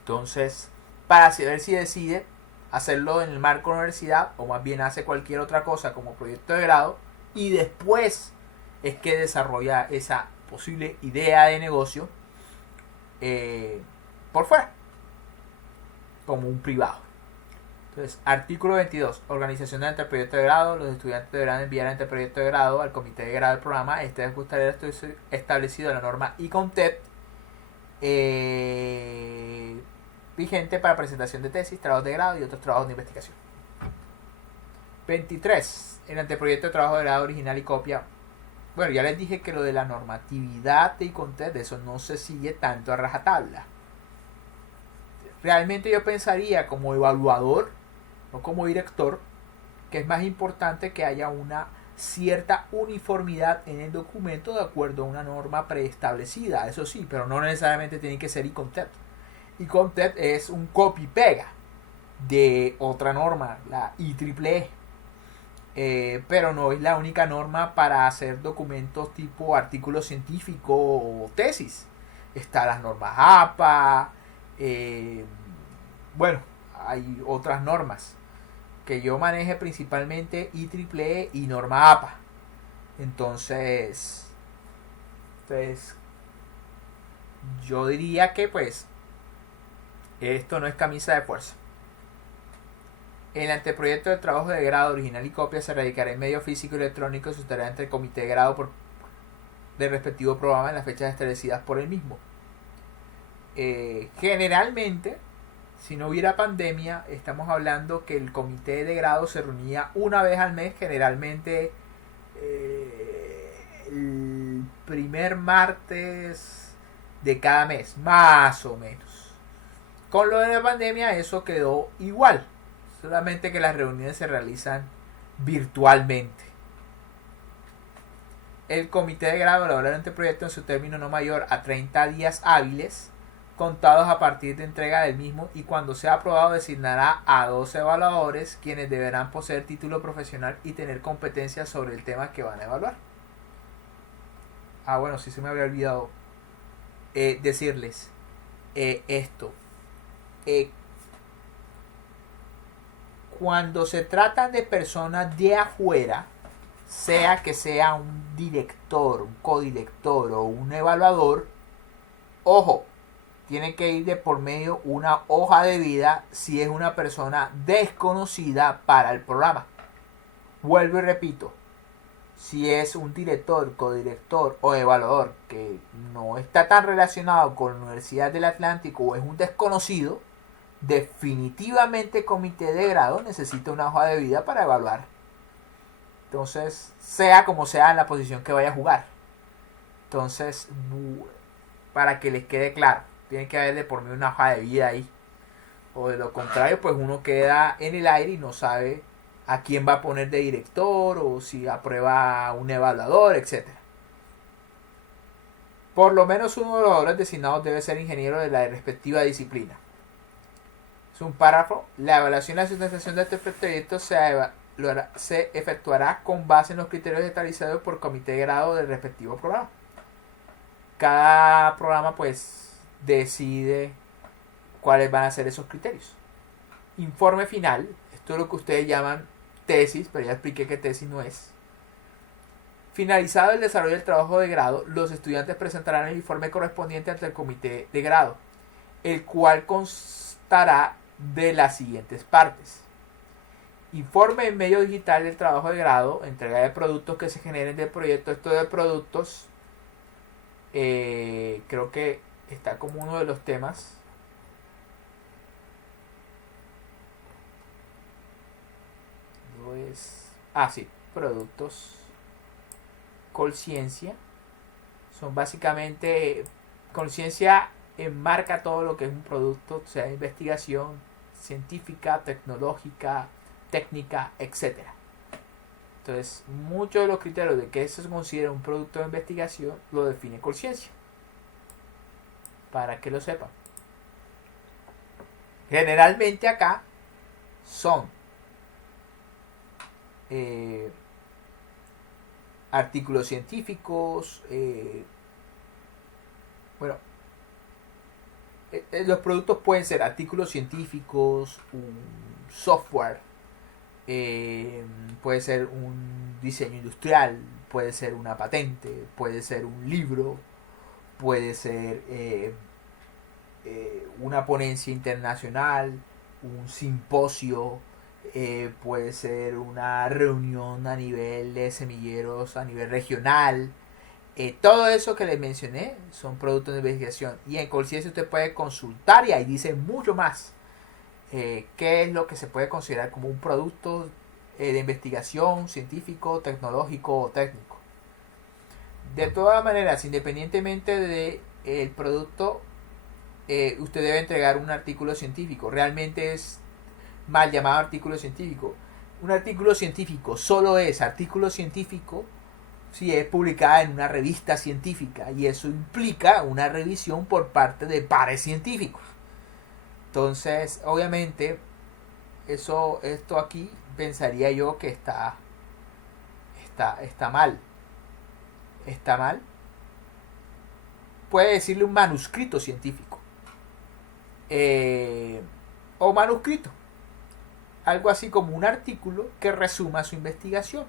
Entonces, para ver si decide hacerlo en el marco de la universidad o más bien hace cualquier otra cosa como proyecto de grado y después es que desarrolla esa posible idea de negocio por fuera, como un privado. Entonces, artículo 22. Organización del anteproyecto de grado. Los estudiantes deberán enviar el anteproyecto de grado al comité de grado del programa. Este debe estar establecido en la norma ICONTEP vigente para presentación de tesis, trabajos de grado y otros trabajos de investigación. 23. El anteproyecto de trabajo de grado original y copia. Bueno, ya les dije que lo de la normatividad de ICONTEP, de eso no se sigue tanto a rajatabla. Realmente yo pensaría como evaluador, no como director, que es más importante que haya una cierta uniformidad en el documento de acuerdo a una norma preestablecida, eso sí, pero no necesariamente tiene que ser ICONTEP. ICONTEP es un copy-pega de otra norma, la IEEE, pero no es la única norma para hacer documentos tipo artículo científico o tesis. Están las normas APA, bueno, hay otras normas que yo maneje, principalmente IEEE y norma APA. Entonces yo diría que pues esto no es camisa de fuerza. El anteproyecto de trabajo de grado original y copia se radicará en medio físico y electrónico y se estará entre el comité de grado del respectivo programa en las fechas establecidas por el mismo. Generalmente, si no hubiera pandemia, estamos hablando que el comité de grado se reunía una vez al mes, generalmente el primer martes de cada mes, más o menos. Con lo de la pandemia eso quedó igual, solamente que las reuniones se realizan virtualmente. El comité de grado elaborará el anteproyecto en su término no mayor a 30 días hábiles contados a partir de entrega del mismo, y cuando sea aprobado designará a 12 evaluadores quienes deberán poseer título profesional y tener competencias sobre el tema que van a evaluar. Bueno, sí se me había olvidado decirles esto. Cuando se trata de personas de afuera, sea que sea un director, un codirector o un evaluador, ojo, tiene que ir de por medio una hoja de vida si es una persona desconocida para el programa. Vuelvo y repito, si es un director, codirector o evaluador que no está tan relacionado con la Universidad del Atlántico o es un desconocido, definitivamente el comité de grado necesita una hoja de vida para evaluar. Entonces, sea como sea en la posición que vaya a jugar. Entonces, para que les quede claro, tiene que haber de por medio una hoja de vida ahí. O de lo contrario, pues uno queda en el aire y no sabe a quién va a poner de director o si aprueba un evaluador, etc. Por lo menos uno de los evaluadores designados debe ser ingeniero de la respectiva disciplina. Es un párrafo. La evaluación y la sustentación de este proyecto se efectuará con base en los criterios establecidos por el comité de grado del respectivo programa. Cada programa pues decide cuáles van a ser esos criterios. Informe final. Esto es lo que ustedes llaman tesis, pero ya expliqué que tesis no es. Finalizado el desarrollo del trabajo de grado, los estudiantes presentarán el informe correspondiente ante el comité de grado, el cual constará de las siguientes partes: informe en medio digital del trabajo de grado, entrega de productos que se generen del proyecto. Esto de productos creo que está como uno de los temas. Sí, productos Colciencia son básicamente, Colciencia enmarca todo lo que es un producto, sea de investigación científica, tecnológica, técnica, etc. Entonces, muchos de los criterios de que eso se considera un producto de investigación lo define Colciencia, para que lo sepan. Generalmente acá son artículos científicos, los productos pueden ser artículos científicos, un software, puede ser un diseño industrial, puede ser una patente, puede ser un libro, puede ser una ponencia internacional, un simposio, puede ser una reunión a nivel de semilleros, a nivel regional. Todo eso que les mencioné son productos de investigación, y en Colciencia usted puede consultar y ahí dice mucho más qué es lo que se puede considerar como un producto de investigación científico, tecnológico o técnico. De todas maneras, independientemente del producto, usted debe entregar un artículo científico. Realmente es mal llamado artículo científico. Un artículo científico solo es artículo científico si es publicada en una revista científica, y eso implica una revisión por parte de pares científicos. Entonces, obviamente, esto aquí pensaría yo que está mal. Está mal. Puede decirle un manuscrito científico. O manuscrito. Algo así como un artículo que resuma su investigación.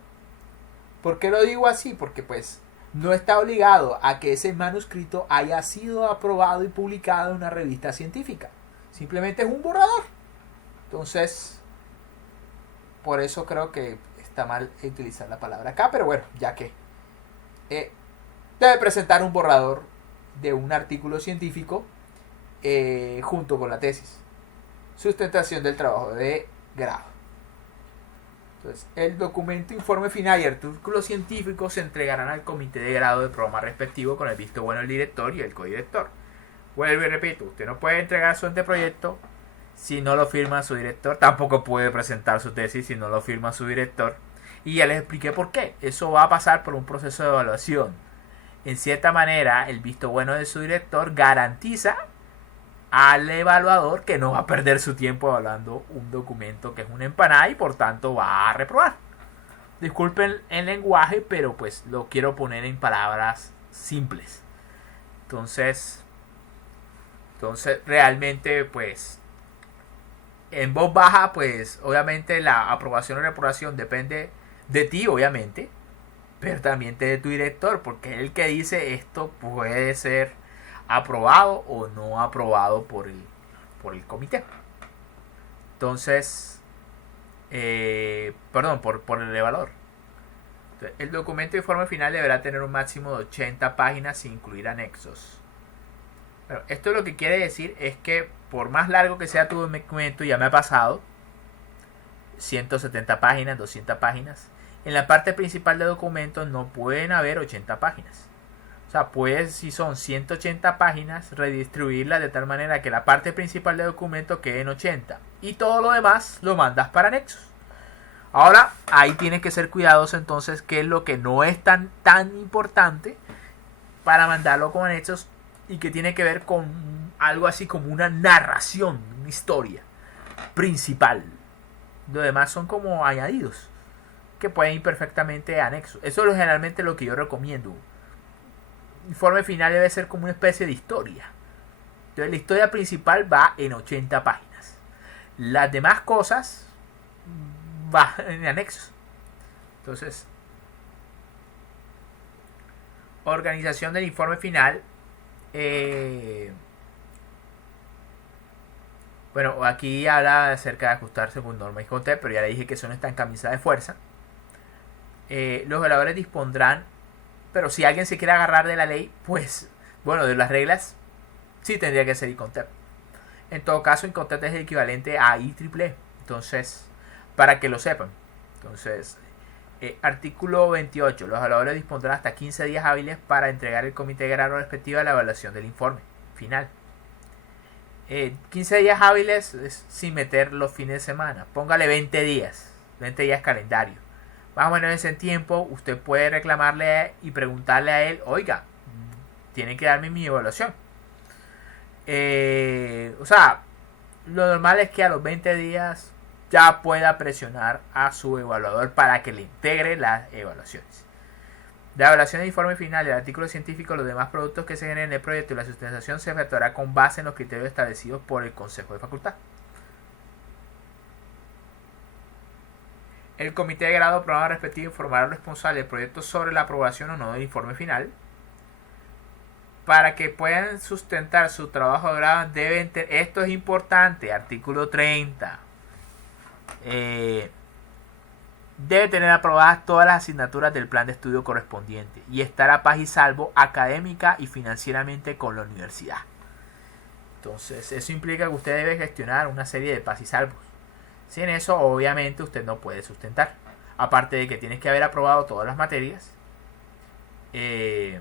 ¿Por qué lo digo así? Porque pues no está obligado a que ese manuscrito haya sido aprobado y publicado en una revista científica. Simplemente es un borrador. Entonces, por eso creo que está mal utilizar la palabra acá, pero bueno, ya que debe presentar un borrador de un artículo científico junto con la tesis. Sustentación del trabajo de grado. Entonces, el documento, informe final y artículos científicos se entregarán al comité de grado del programa respectivo con el visto bueno del director y el codirector. Vuelvo y repito, usted no puede entregar su anteproyecto si no lo firma su director, tampoco puede presentar su tesis si no lo firma su director, y ya les expliqué por qué. Eso va a pasar por un proceso de evaluación. En cierta manera, el visto bueno de su director garantiza al evaluador que no va a perder su tiempo evaluando un documento que es una empanada y por tanto va a reprobar. Disculpen el lenguaje, pero pues lo quiero poner en palabras simples. Entonces realmente pues en voz baja pues obviamente la aprobación o reprobación depende de ti, obviamente, pero también de tu director, porque es el que dice esto puede ser aprobado o no aprobado por el comité. Entonces, por el evaluador. El documento de informe final deberá tener un máximo de 80 páginas sin incluir anexos. Bueno, esto lo que quiere decir es que por más largo que sea tu documento, ya me ha pasado, 170 páginas, 200 páginas, en la parte principal del documento no pueden haber 80 páginas. O sea, puedes, si son 180 páginas, redistribuirlas de tal manera que la parte principal del documento quede en 80 y todo lo demás lo mandas para anexos. Ahora, ahí tienes que ser cuidadoso entonces qué es lo que no es tan importante para mandarlo con anexos y que tiene que ver con algo así como una narración, una historia principal. Lo demás son como añadidos que pueden ir perfectamente a anexos. Eso es generalmente lo que yo recomiendo. El informe final debe ser como una especie de historia. Entonces la historia principal va en 80 páginas. Las demás cosas va en anexos. Entonces, organización del informe final. Bueno, aquí habla acerca de ajustarse con normas y contexto, pero ya le dije que eso no está en camisa de fuerza. Los evaluadores dispondrán, pero si alguien se quiere agarrar de la ley, pues, bueno, de las reglas, sí tendría que ser ICONTEP. En todo caso, ICONTEP es el equivalente a IEEE. Entonces, para que lo sepan. Entonces, artículo 28. Los evaluadores dispondrán hasta 15 días hábiles para entregar el comité de grado respectivo a la evaluación del informe final. 15 días hábiles sin meter los fines de semana. Póngale 20 días calendario. Más o menos en ese tiempo usted puede reclamarle y preguntarle a él, oiga, tiene que darme mi evaluación. O sea, lo normal es que a los 20 días ya pueda presionar a su evaluador para que le integre las evaluaciones. La evaluación del informe final del artículo científico, los demás productos que se generen en el proyecto y la sustentación se efectuará con base en los criterios establecidos por el Consejo de Facultad. El comité de grado programa respectivo informará al responsable del proyecto sobre la aprobación o no del informe final. Para que puedan sustentar su trabajo de grado deben esto es importante, artículo 30. Debe tener aprobadas todas las asignaturas del plan de estudio correspondiente y estar a paz y salvo académica y financieramente con la universidad. Entonces, eso implica que usted debe gestionar una serie de paz y salvos. Sin eso, obviamente, usted no puede sustentar. Aparte de que tienes que haber aprobado todas las materias y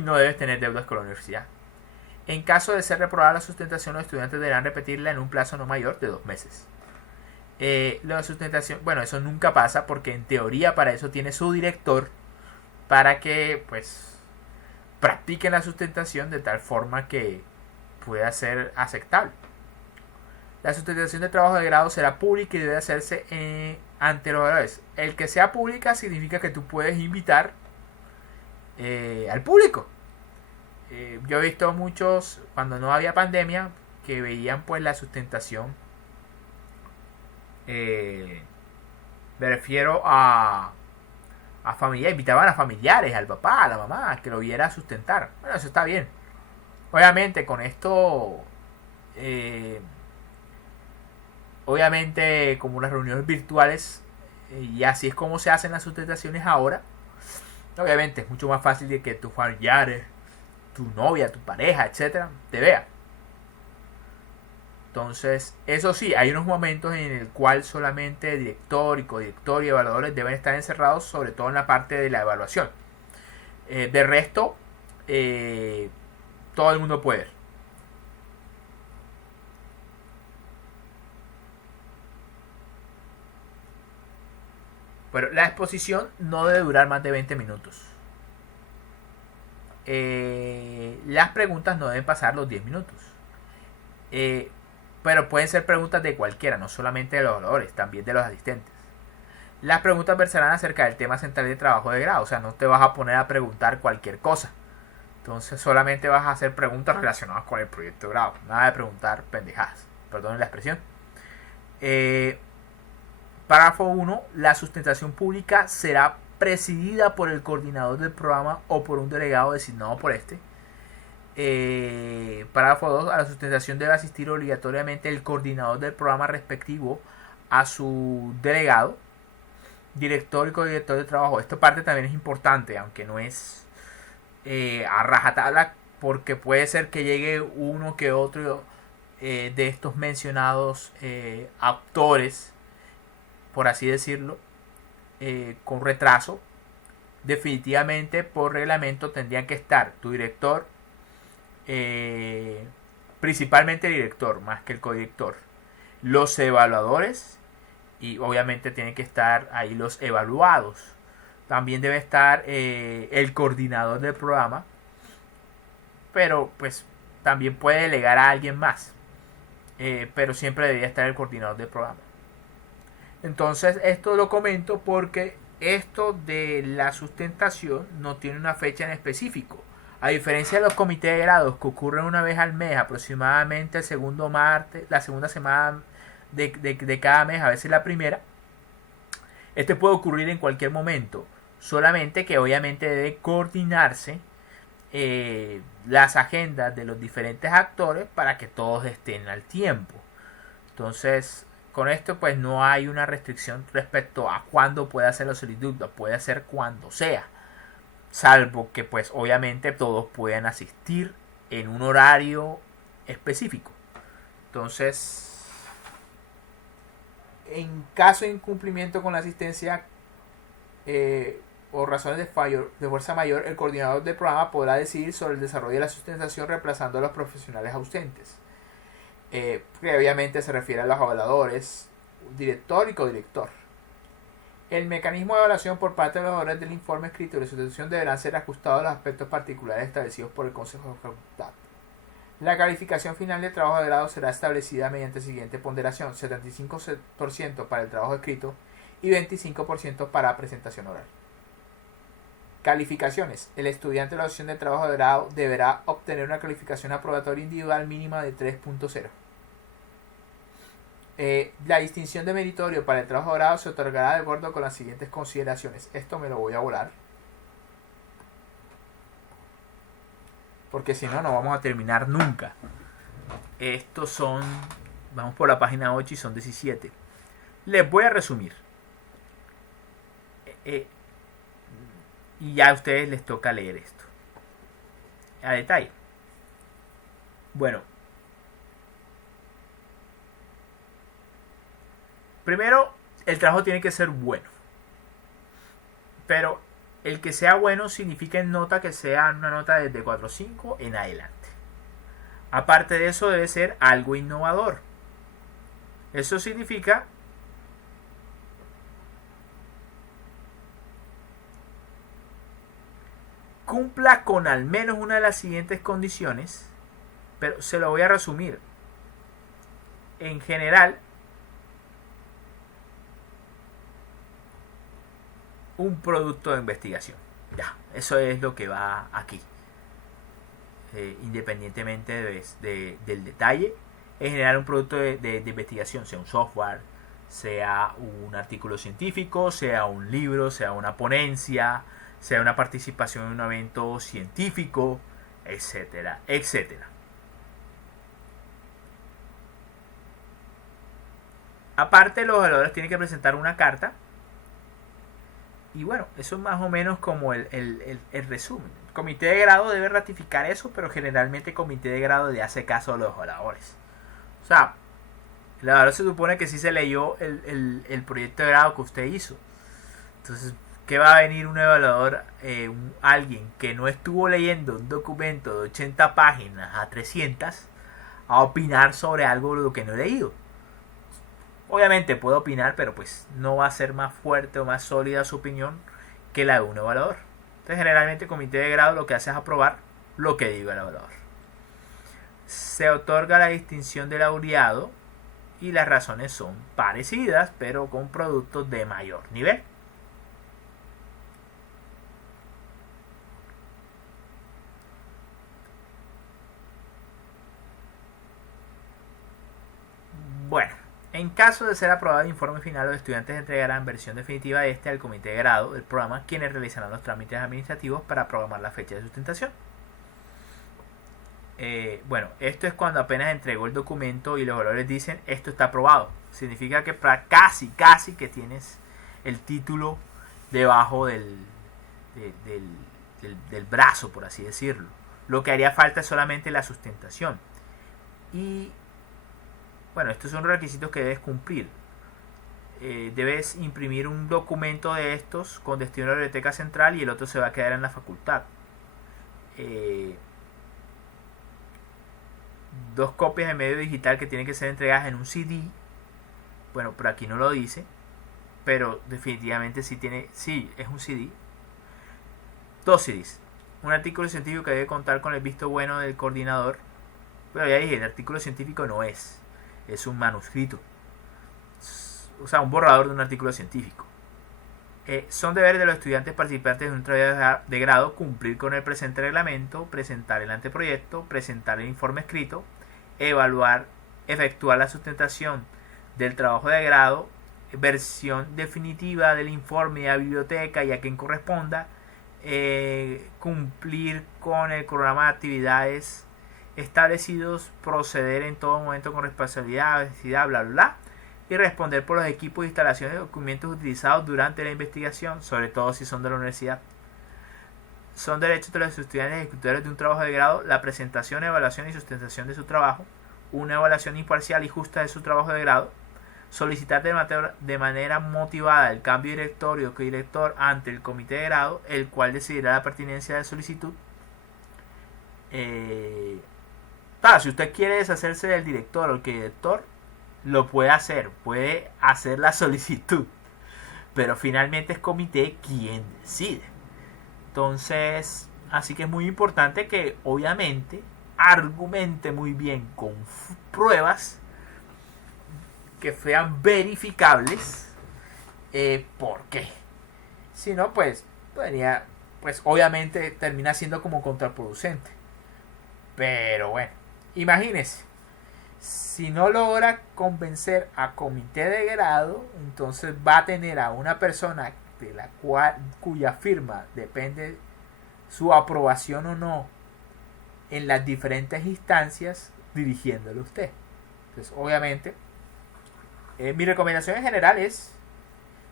no debes tener deudas con la universidad. En caso de ser reprobada la sustentación, los estudiantes deberán repetirla en un plazo no mayor de 2 meses. La sustentación, bueno, eso nunca pasa porque en teoría para eso tiene su director para que pues practiquen la sustentación de tal forma que pueda ser aceptable. La sustentación de trabajo de grado será pública y debe hacerse ante los evaluadores. El que sea pública significa que tú puedes invitar al público. Yo he visto muchos cuando no había pandemia que veían pues la sustentación. Me refiero a familiares, invitaban a familiares, al papá, a la mamá, que lo viera sustentar. Bueno, eso está bien. Obviamente con esto, obviamente como las reuniones virtuales, y así es como se hacen las sustentaciones ahora. Obviamente es mucho más fácil de que tus familiares, tu novia, tu pareja, etcétera, te vean. Entonces, eso sí, hay unos momentos en el cual solamente director y codirector y evaluadores deben estar encerrados, sobre todo en la parte de la evaluación. De resto, todo el mundo puede ver. Pero la exposición no debe durar más de 20 minutos. Las preguntas no deben pasar los 10 minutos. Pero pueden ser preguntas de cualquiera, no solamente de los evaluadores, también de los asistentes. Las preguntas versarán acerca del tema central de trabajo de grado, o sea, no te vas a poner a preguntar cualquier cosa. Entonces solamente vas a hacer preguntas relacionadas con el proyecto de grado, nada de preguntar pendejadas, perdonen la expresión. Párrafo 1. La sustentación pública será presidida por el coordinador del programa o por un delegado designado por este. Párrafo 2. A la sustentación debe asistir obligatoriamente el coordinador del programa respectivo a su delegado. director y codirector de trabajo. Esta parte también es importante, aunque no es a rajatabla, porque puede ser que llegue uno que otro de estos mencionados actores, por así decirlo, con retraso. Definitivamente por reglamento tendrían que estar tu director, principalmente el director más que el codirector, los evaluadores y obviamente tienen que estar ahí los evaluados. También debe estar el coordinador del programa, pero pues también puede delegar a alguien más, pero siempre debería estar el coordinador del programa. Entonces esto lo comento porque esto de la sustentación no tiene una fecha en específico. A diferencia de los comités de grados que ocurren una vez al mes, aproximadamente el segundo martes, la segunda semana de cada mes, a veces la primera, este puede ocurrir en cualquier momento. Solamente que obviamente debe coordinarse las agendas de los diferentes actores para que todos estén al tiempo. Entonces, con esto pues no hay una restricción respecto a cuándo puede hacer la solicitud, lo puede hacer cuando sea, salvo que pues obviamente todos puedan asistir en un horario específico. Entonces, en caso de incumplimiento con la asistencia o razones de fallo de fuerza mayor, el coordinador del programa podrá decidir sobre el desarrollo de la sustentación reemplazando a los profesionales ausentes. Previamente se refiere a los evaluadores, director y codirector. El mecanismo de evaluación por parte de los evaluadores del informe escrito de sustentación deberán ser ajustados a los aspectos particulares establecidos por el Consejo de Facultad. La calificación final del trabajo de grado será establecida mediante la siguiente ponderación: 75% para el trabajo escrito y 25% para presentación oral. Calificaciones. El estudiante de la opción de trabajo de grado deberá obtener una calificación aprobatoria individual mínima de 3.0. La distinción de meritorio para el trabajo de grado se otorgará de acuerdo con las siguientes consideraciones. Esto me lo voy a volar, porque si no, no vamos a terminar nunca. Estos son, vamos por la página 8 y son 17. Les voy a resumir. Y ya a ustedes les toca leer esto a detalle. Bueno, primero, el trabajo tiene que ser bueno. Pero el que sea bueno significa en nota que sea una nota desde 4.5 en adelante. Aparte de eso, debe ser algo innovador. Eso significa cumpla con al menos una de las siguientes condiciones, pero se lo voy a resumir. En general, un producto de investigación. Ya, eso es lo que va aquí. Independientemente del detalle, en general un producto de investigación, sea un software, sea un artículo científico, sea un libro, sea una ponencia, sea una participación en un evento científico, etcétera, etcétera. Aparte, los evaluadores tienen que presentar una carta. Y bueno, eso es más o menos como el resumen. El comité de grado debe ratificar eso, pero generalmente el comité de grado le hace caso a los evaluadores. O sea, el evaluador se supone que sí se leyó el proyecto de grado que usted hizo. Entonces, ¿qué va a venir un evaluador, alguien que no estuvo leyendo un documento de 80 páginas a 300, a opinar sobre algo de lo que no he leído? Obviamente puede opinar, pero pues no va a ser más fuerte o más sólida su opinión que la de un evaluador. Entonces, generalmente el comité de grado lo que hace es aprobar lo que diga el evaluador. Se otorga la distinción de laureado y las razones son parecidas, pero con productos de mayor nivel. Bueno, en caso de ser aprobado el informe final, los estudiantes entregarán versión definitiva de este al comité de grado del programa, quienes realizarán los trámites administrativos para programar la fecha de sustentación. Bueno, esto es cuando apenas entregó el documento y los valores dicen esto está aprobado. Significa que casi que tienes el título debajo del brazo, por así decirlo. Lo que haría falta es solamente la sustentación. Y bueno, estos son los requisitos que debes cumplir. Debes imprimir un documento de estos con destino a la biblioteca central y el otro se va a quedar en la facultad. 2 copias de medio digital que tienen que ser entregadas en un CD. Bueno, por aquí no lo dice, pero definitivamente sí, es un CD. 2 CDs. Un artículo científico que debe contar con el visto bueno del coordinador. Pero ya dije, el artículo científico no es un manuscrito. O sea, un borrador de un artículo científico. Son deberes de los estudiantes participantes de un trabajo de grado cumplir con el presente reglamento, presentar el anteproyecto, presentar el informe escrito, evaluar, efectuar la sustentación del trabajo de grado, versión definitiva del informe a biblioteca y a quien corresponda, cumplir con el programa de actividades establecidos, proceder en todo momento con responsabilidad, bla bla bla, y responder por los equipos, instalaciones y documentos utilizados durante la investigación, sobre todo si son de la universidad. Son derechos de los estudiantes ejecutores de un trabajo de grado la presentación, evaluación y sustentación de su trabajo, una evaluación imparcial y justa de su trabajo de grado, solicitar de manera motivada el cambio de directorio o codirector ante el comité de grado, el cual decidirá la pertinencia de solicitud. Si usted quiere deshacerse del director o el codirector, lo puede hacer la solicitud, pero finalmente es comité quien decide. Entonces, así que es muy importante que obviamente argumente muy bien con pruebas que sean verificables. ¿Por qué? Si no, pues obviamente termina siendo como contraproducente. Pero bueno, imagínese, si no logra convencer a comité de grado, entonces va a tener a una persona de cuya firma depende su aprobación o no en las diferentes instancias dirigiéndole a usted. Entonces, obviamente, mi recomendación en general es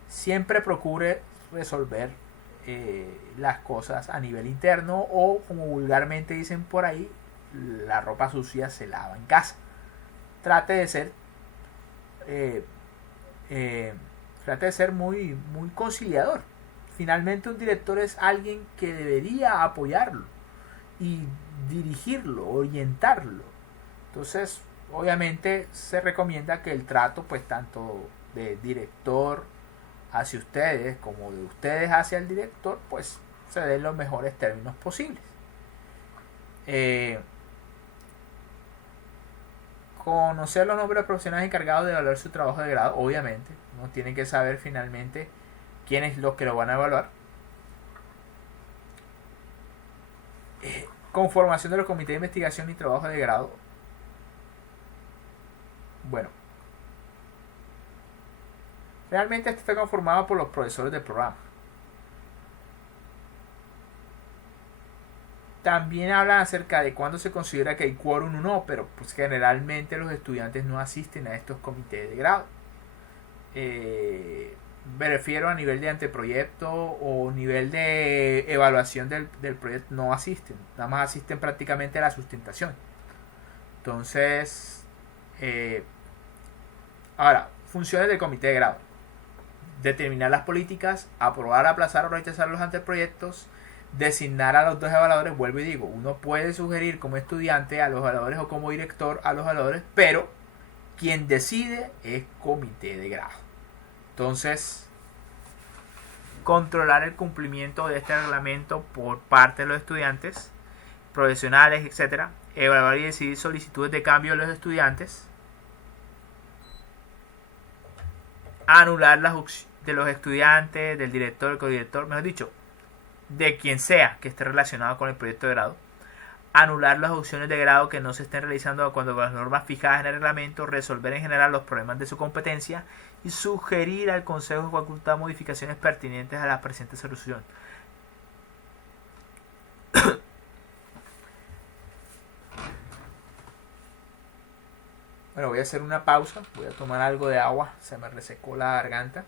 siempre procure resolver las cosas a nivel interno, o como vulgarmente dicen por ahí, la ropa sucia se lava en casa. Trate de ser muy, muy conciliador. Finalmente un director es alguien que debería apoyarlo y dirigirlo, orientarlo. Entonces, obviamente se recomienda que el trato, pues tanto de director hacia ustedes como de ustedes hacia el director, pues se dé en los mejores términos posibles. Conocer los nombres de profesionales encargados de evaluar su trabajo de grado, obviamente. Uno tiene que saber finalmente quiénes los que lo van a evaluar. Conformación de los comités de investigación y trabajo de grado. Bueno, realmente este está conformado por los profesores del programa. También hablan acerca de cuándo se considera que hay quórum o no, pero pues generalmente los estudiantes no asisten a estos comités de grado. Me refiero a nivel de anteproyecto o nivel de evaluación del proyecto, no asisten, nada más asisten prácticamente a la sustentación. Entonces, ahora, funciones del comité de grado: determinar las políticas, aprobar, aplazar o rechazar los anteproyectos, designar a los 2 evaluadores. Vuelvo y digo, uno puede sugerir como estudiante a los evaluadores o como director a los evaluadores, pero quien decide es comité de grado. Entonces, controlar el cumplimiento de este reglamento por parte de los estudiantes, profesionales, etc. Evaluar y decidir solicitudes de cambio de los estudiantes. Anular las de los estudiantes, del director, del codirector, mejor dicho, de quien sea que esté relacionado con el proyecto de grado. Anular las opciones de grado que no se estén realizando cuando con las normas fijadas en el reglamento. Resolver en general los problemas de su competencia y sugerir al Consejo de Facultad modificaciones pertinentes a la presente solución. Bueno, voy a hacer una pausa, voy a tomar algo de agua, se me resecó la garganta.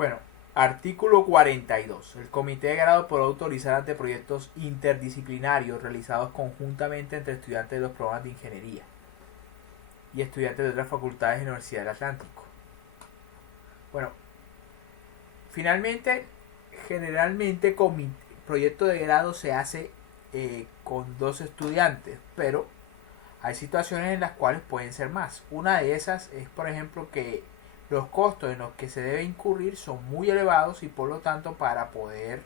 Bueno, artículo 42. El comité de grado podrá autorizar anteproyectos interdisciplinarios realizados conjuntamente entre estudiantes de los programas de ingeniería y estudiantes de otras facultades de la Universidad del Atlántico. Bueno, finalmente, generalmente proyecto de grado se hace con 2 estudiantes, pero hay situaciones en las cuales pueden ser más. Una de esas es, por ejemplo, que los costos en los que se debe incurrir son muy elevados y por lo tanto para poder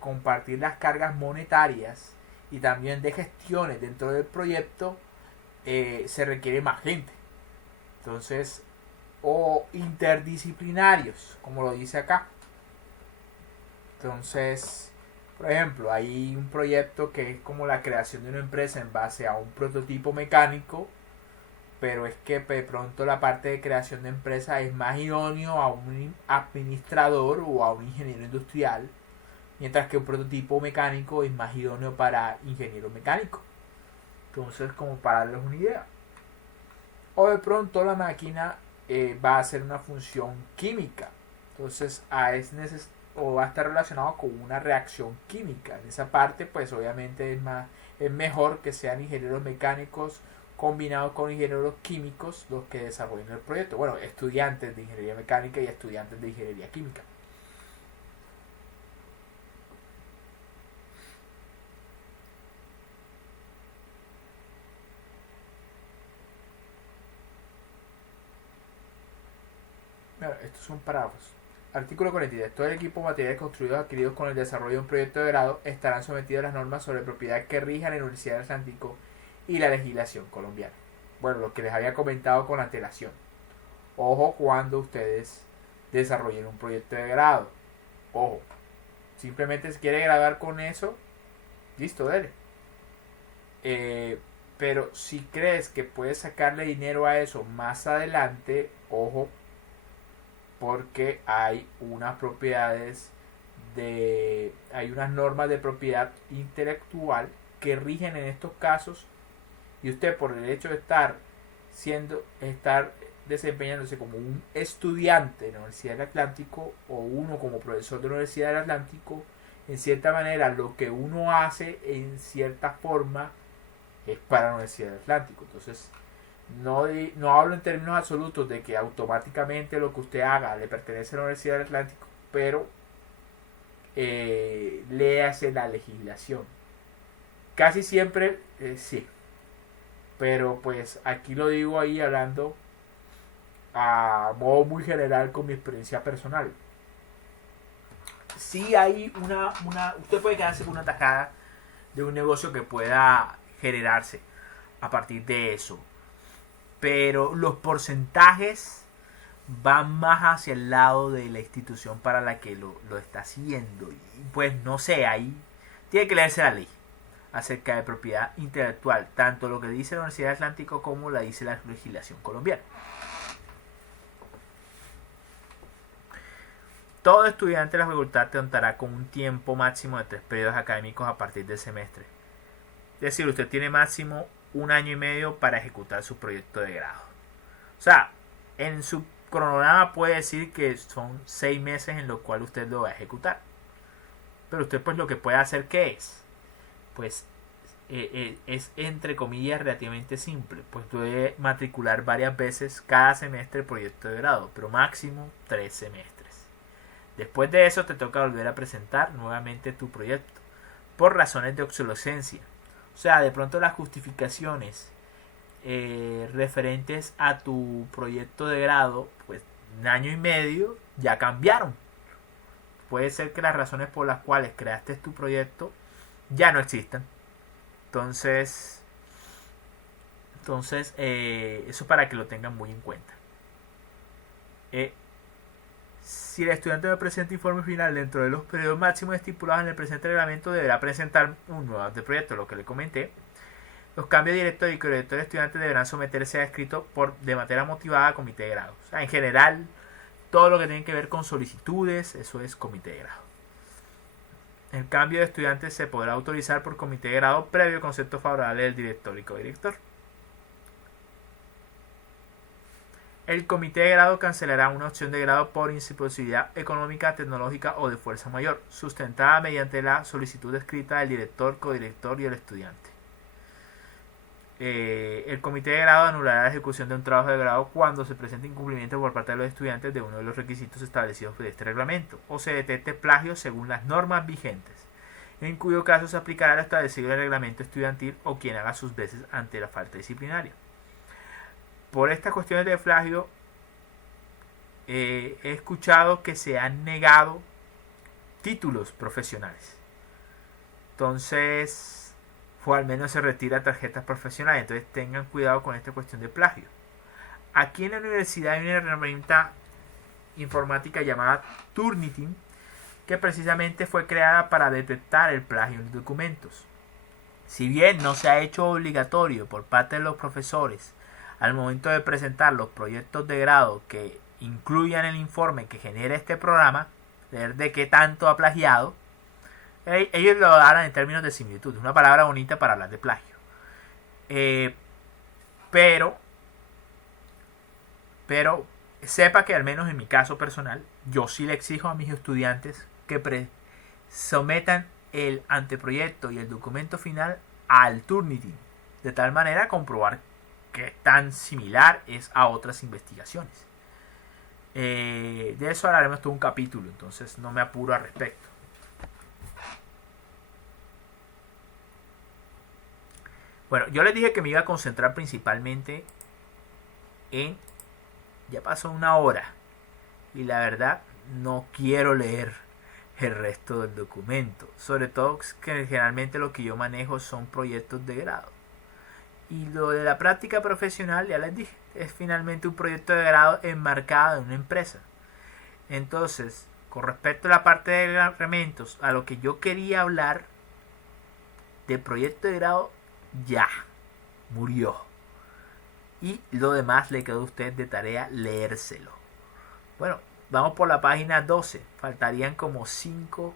compartir las cargas monetarias y también de gestiones dentro del proyecto se requiere más gente. Entonces, o interdisciplinarios, como lo dice acá. Entonces, por ejemplo, hay un proyecto que es como la creación de una empresa en base a un prototipo mecánico, pero es que de pronto la parte de creación de empresa es más idóneo a un administrador o a un ingeniero industrial, mientras que un prototipo mecánico es más idóneo para ingeniero mecánico. Entonces, como para darles una idea. O de pronto la máquina va a hacer una función química. Entonces, o va a estar relacionado con una reacción química. En esa parte, pues obviamente es mejor que sean ingenieros mecánicos combinados con ingenieros químicos los que desarrollen el proyecto. Bueno, estudiantes de ingeniería mecánica y estudiantes de ingeniería química. Bueno, estos son párrafos. Artículo 43. Todo el equipo de materiales construidos adquiridos con el desarrollo de un proyecto de grado estarán sometidos a las normas sobre propiedad que rijan la Universidad del Atlántico y la legislación colombiana. Bueno, lo que les había comentado con antelación. Ojo cuando ustedes desarrollen un proyecto de grado. Ojo. Simplemente si quiere graduar con eso, listo, dele. Pero si crees que puedes sacarle dinero a eso más adelante, ojo, porque hay unas normas de propiedad intelectual que rigen en estos casos y usted por el hecho de estar desempeñándose como un estudiante de la Universidad del Atlántico o uno como profesor de la Universidad del Atlántico, en cierta manera lo que uno hace en cierta forma es para la Universidad del Atlántico. Entonces no hablo en términos absolutos de que automáticamente lo que usted haga le pertenece a la Universidad del Atlántico, pero léase la legislación. Casi siempre sí, pero pues aquí lo digo ahí hablando a modo muy general con mi experiencia personal. Sí hay usted puede quedarse con una tajada de un negocio que pueda generarse a partir de eso, pero los porcentajes van más hacia el lado de la institución para la que lo está haciendo. Y pues no sé, ahí tiene que leerse la ley acerca de propiedad intelectual, tanto lo que dice la Universidad del Atlántico como la dice la legislación colombiana. Todo estudiante de la facultad contará con un tiempo máximo de 3 periodos académicos a partir del semestre. Es decir, usted tiene máximo 1 año y medio para ejecutar su proyecto de grado. O sea, en su cronograma puede decir que son 6 meses en los cuales usted lo va a ejecutar. Pero usted pues lo que puede hacer, ¿qué es? Pues es entre comillas relativamente simple. Pues puede matricular varias veces cada semestre el proyecto de grado, pero máximo 3 semestres. Después de eso te toca volver a presentar nuevamente tu proyecto por razones de obsolescencia. O sea, de pronto las justificaciones referentes a tu proyecto de grado, pues 1 año y medio ya cambiaron. Puede ser que las razones por las cuales creaste tu proyecto ya no existan. Entonces eso para que lo tengan muy en cuenta. Si el estudiante no presenta informe final dentro de los periodos máximos estipulados en el presente reglamento, deberá presentar un nuevo proyecto, lo que le comenté. Los cambios directos y correctos del estudiante deberán someterse a escrito de manera motivada a comité de grado. O sea, en general, todo lo que tiene que ver con solicitudes, eso es comité de grado. El cambio de estudiante se podrá autorizar por comité de grado previo concepto favorable del director y codirector. El comité de grado cancelará una opción de grado por imposibilidad económica, tecnológica o de fuerza mayor, sustentada mediante la solicitud escrita del director, codirector y el estudiante. El comité de grado anulará la ejecución de un trabajo de grado cuando se presente incumplimiento por parte de los estudiantes de uno de los requisitos establecidos por este reglamento o se detecte plagio según las normas vigentes, en cuyo caso se aplicará lo establecido en el reglamento estudiantil o quien haga sus veces ante la falta disciplinaria. Por estas cuestiones de plagio, he escuchado que se han negado títulos profesionales. Entonces, o al menos se retira tarjetas profesionales. Entonces tengan cuidado con esta cuestión de plagio. Aquí en la universidad hay una herramienta informática llamada Turnitin, que precisamente fue creada para detectar el plagio en los documentos. Si bien no se ha hecho obligatorio por parte de los profesores al momento de presentar los proyectos de grado que incluyan el informe que genera este programa, ver de qué tanto ha plagiado, ellos lo hablan en términos de similitud. Es una palabra bonita para hablar de plagio. Pero sepa que al menos en mi caso personal, yo sí le exijo a mis estudiantes que sometan el anteproyecto y el documento final al Turnitin, de tal manera comprobar que tan similar es a otras investigaciones. De eso hablaremos todo un capítulo, entonces no me apuro al respecto. Bueno, yo les dije que me iba a concentrar principalmente en... Ya pasó una hora y la verdad no quiero leer el resto del documento. Sobre todo que generalmente lo que yo manejo son proyectos de grado. Y lo de la práctica profesional, ya les dije, es finalmente un proyecto de grado enmarcado en una empresa. Entonces, con respecto a la parte de reglamentos, a lo que yo quería hablar de proyecto de grado, ya murió. Y lo demás le quedó a usted de tarea leérselo. Bueno, vamos por la página 12. Faltarían como 5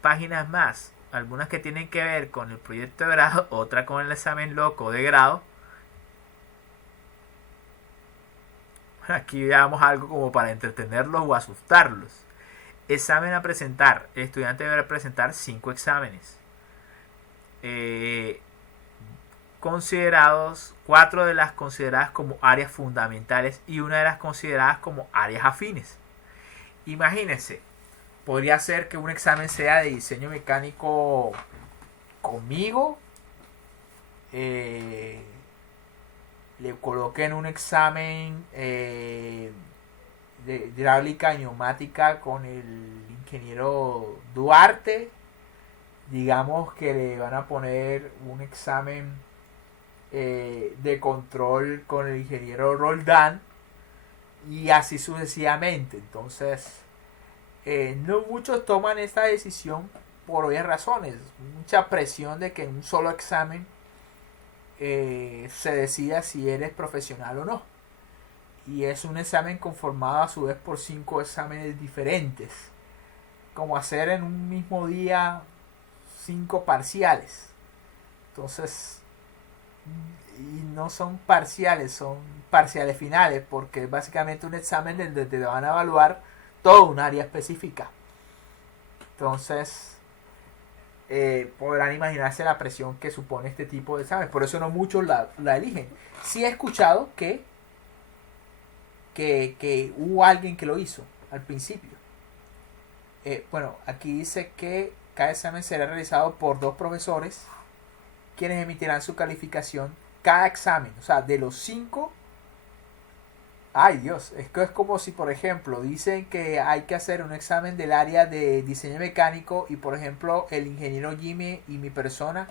páginas más. Algunas que tienen que ver con el proyecto de grado, otra con el examen loco de grado. Aquí veamos algo como para entretenerlos o asustarlos. Examen a presentar. El estudiante deberá presentar 5 exámenes. Considerados 4 de las consideradas como áreas fundamentales y una de las consideradas como áreas afines. Imagínense, podría ser que un examen sea de diseño mecánico conmigo, le coloquen un examen de hidráulica y neumática con el ingeniero Duarte, digamos que le van a poner un examen de control con el ingeniero Roldán y así sucesivamente. Entonces no muchos toman esta decisión por obvias razones, mucha presión de que en un solo examen se decida si eres profesional o no, y es un examen conformado a su vez por 5 exámenes diferentes, como hacer en un mismo día 5 parciales. Entonces, y no son parciales, son parciales finales, porque es básicamente un examen donde te van a evaluar todo un área específica. Entonces, podrán imaginarse la presión que supone este tipo de examen. Por eso no muchos la eligen. Sí he escuchado que hubo alguien que lo hizo al principio. Bueno, aquí dice que cada examen será realizado por 2 profesores, quienes emitirán su calificación cada examen. O sea, de los 5, ay Dios, es que es como si, por ejemplo, dicen que hay que hacer un examen del área de diseño mecánico y, por ejemplo, el ingeniero Jimmy y mi persona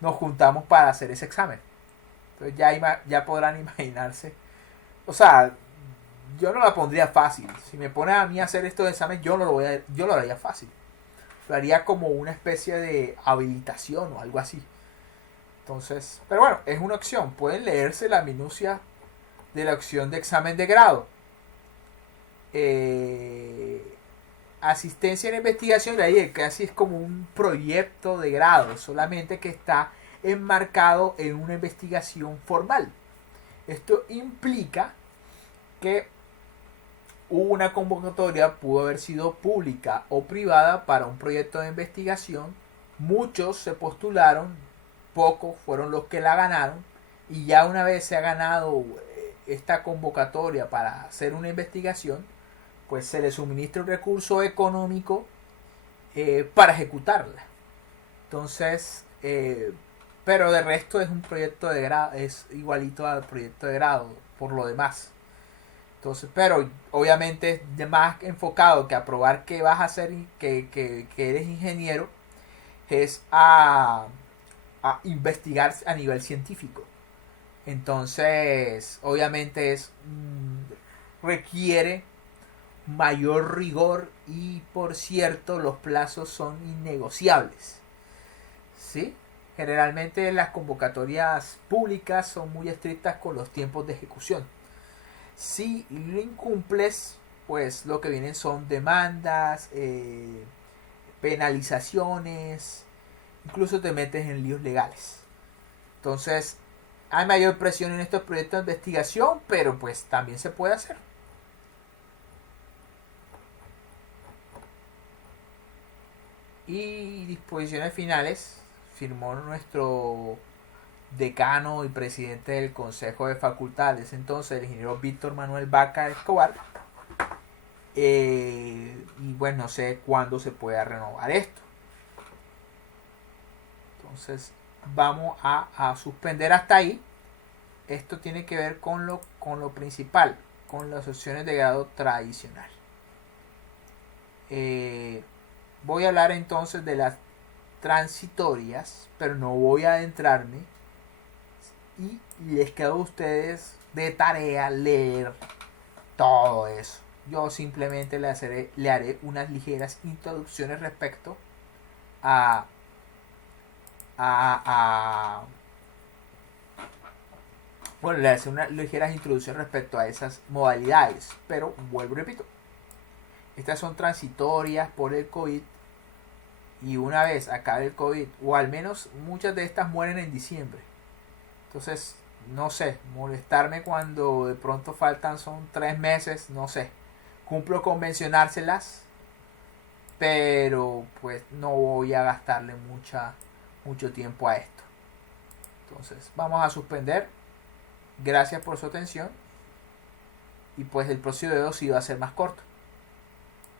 nos juntamos para hacer ese examen. Entonces ya podrán imaginarse. O sea, yo no la pondría fácil. Si me ponen a mí a hacer estos exámenes, yo lo haría fácil. Lo haría como una especie de habilitación o algo así. Entonces, pero bueno, es una opción. Pueden leerse la minucia de la opción de examen de grado. Asistencia en investigación, de ahí casi es como un proyecto de grado, solamente que está enmarcado en una investigación formal. Esto implica que hubo una convocatoria, pudo haber sido pública o privada, para un proyecto de investigación. Muchos se postularon, pocos fueron los que la ganaron, y ya una vez se ha ganado esta convocatoria para hacer una investigación, pues se le suministra un recurso económico para ejecutarla. Entonces, pero de resto es un proyecto de grado, es igualito al proyecto de grado por lo demás. Entonces, pero obviamente es más enfocado que a probar que vas a hacer, que eres ingeniero, es a investigar a nivel científico. Entonces, obviamente requiere mayor rigor, y por cierto los plazos son innegociables. ¿Sí? Generalmente las convocatorias públicas son muy estrictas con los tiempos de ejecución. Si lo incumples, pues lo que vienen son demandas, penalizaciones, incluso te metes en líos legales. Entonces, hay mayor presión en estos proyectos de investigación, pero pues también se puede hacer. Y disposiciones finales. Firmó nuestro decano y presidente del Consejo de Facultades, entonces el ingeniero Víctor Manuel Vaca Escobar. Y bueno, no sé cuándo se pueda renovar esto. Entonces vamos a suspender hasta ahí. Esto tiene que ver con lo principal, con las opciones de grado tradicional. Voy a hablar entonces de las transitorias, pero no voy a adentrarme, y les quedo a ustedes de tarea leer todo eso. Yo simplemente le haré unas ligeras introducciones respecto bueno, le haré unas ligeras introducciones respecto a esas modalidades, pero vuelvo y repito, estas son transitorias por el COVID, y una vez acabe el COVID, o al menos muchas de estas mueren en diciembre. Entonces, no sé, molestarme cuando de pronto faltan son 3 meses, no sé. Cumplo con mencionárselas, pero pues no voy a gastarle mucho tiempo a esto. Entonces, vamos a suspender. Gracias por su atención. Y pues el próximo video sí va a ser más corto.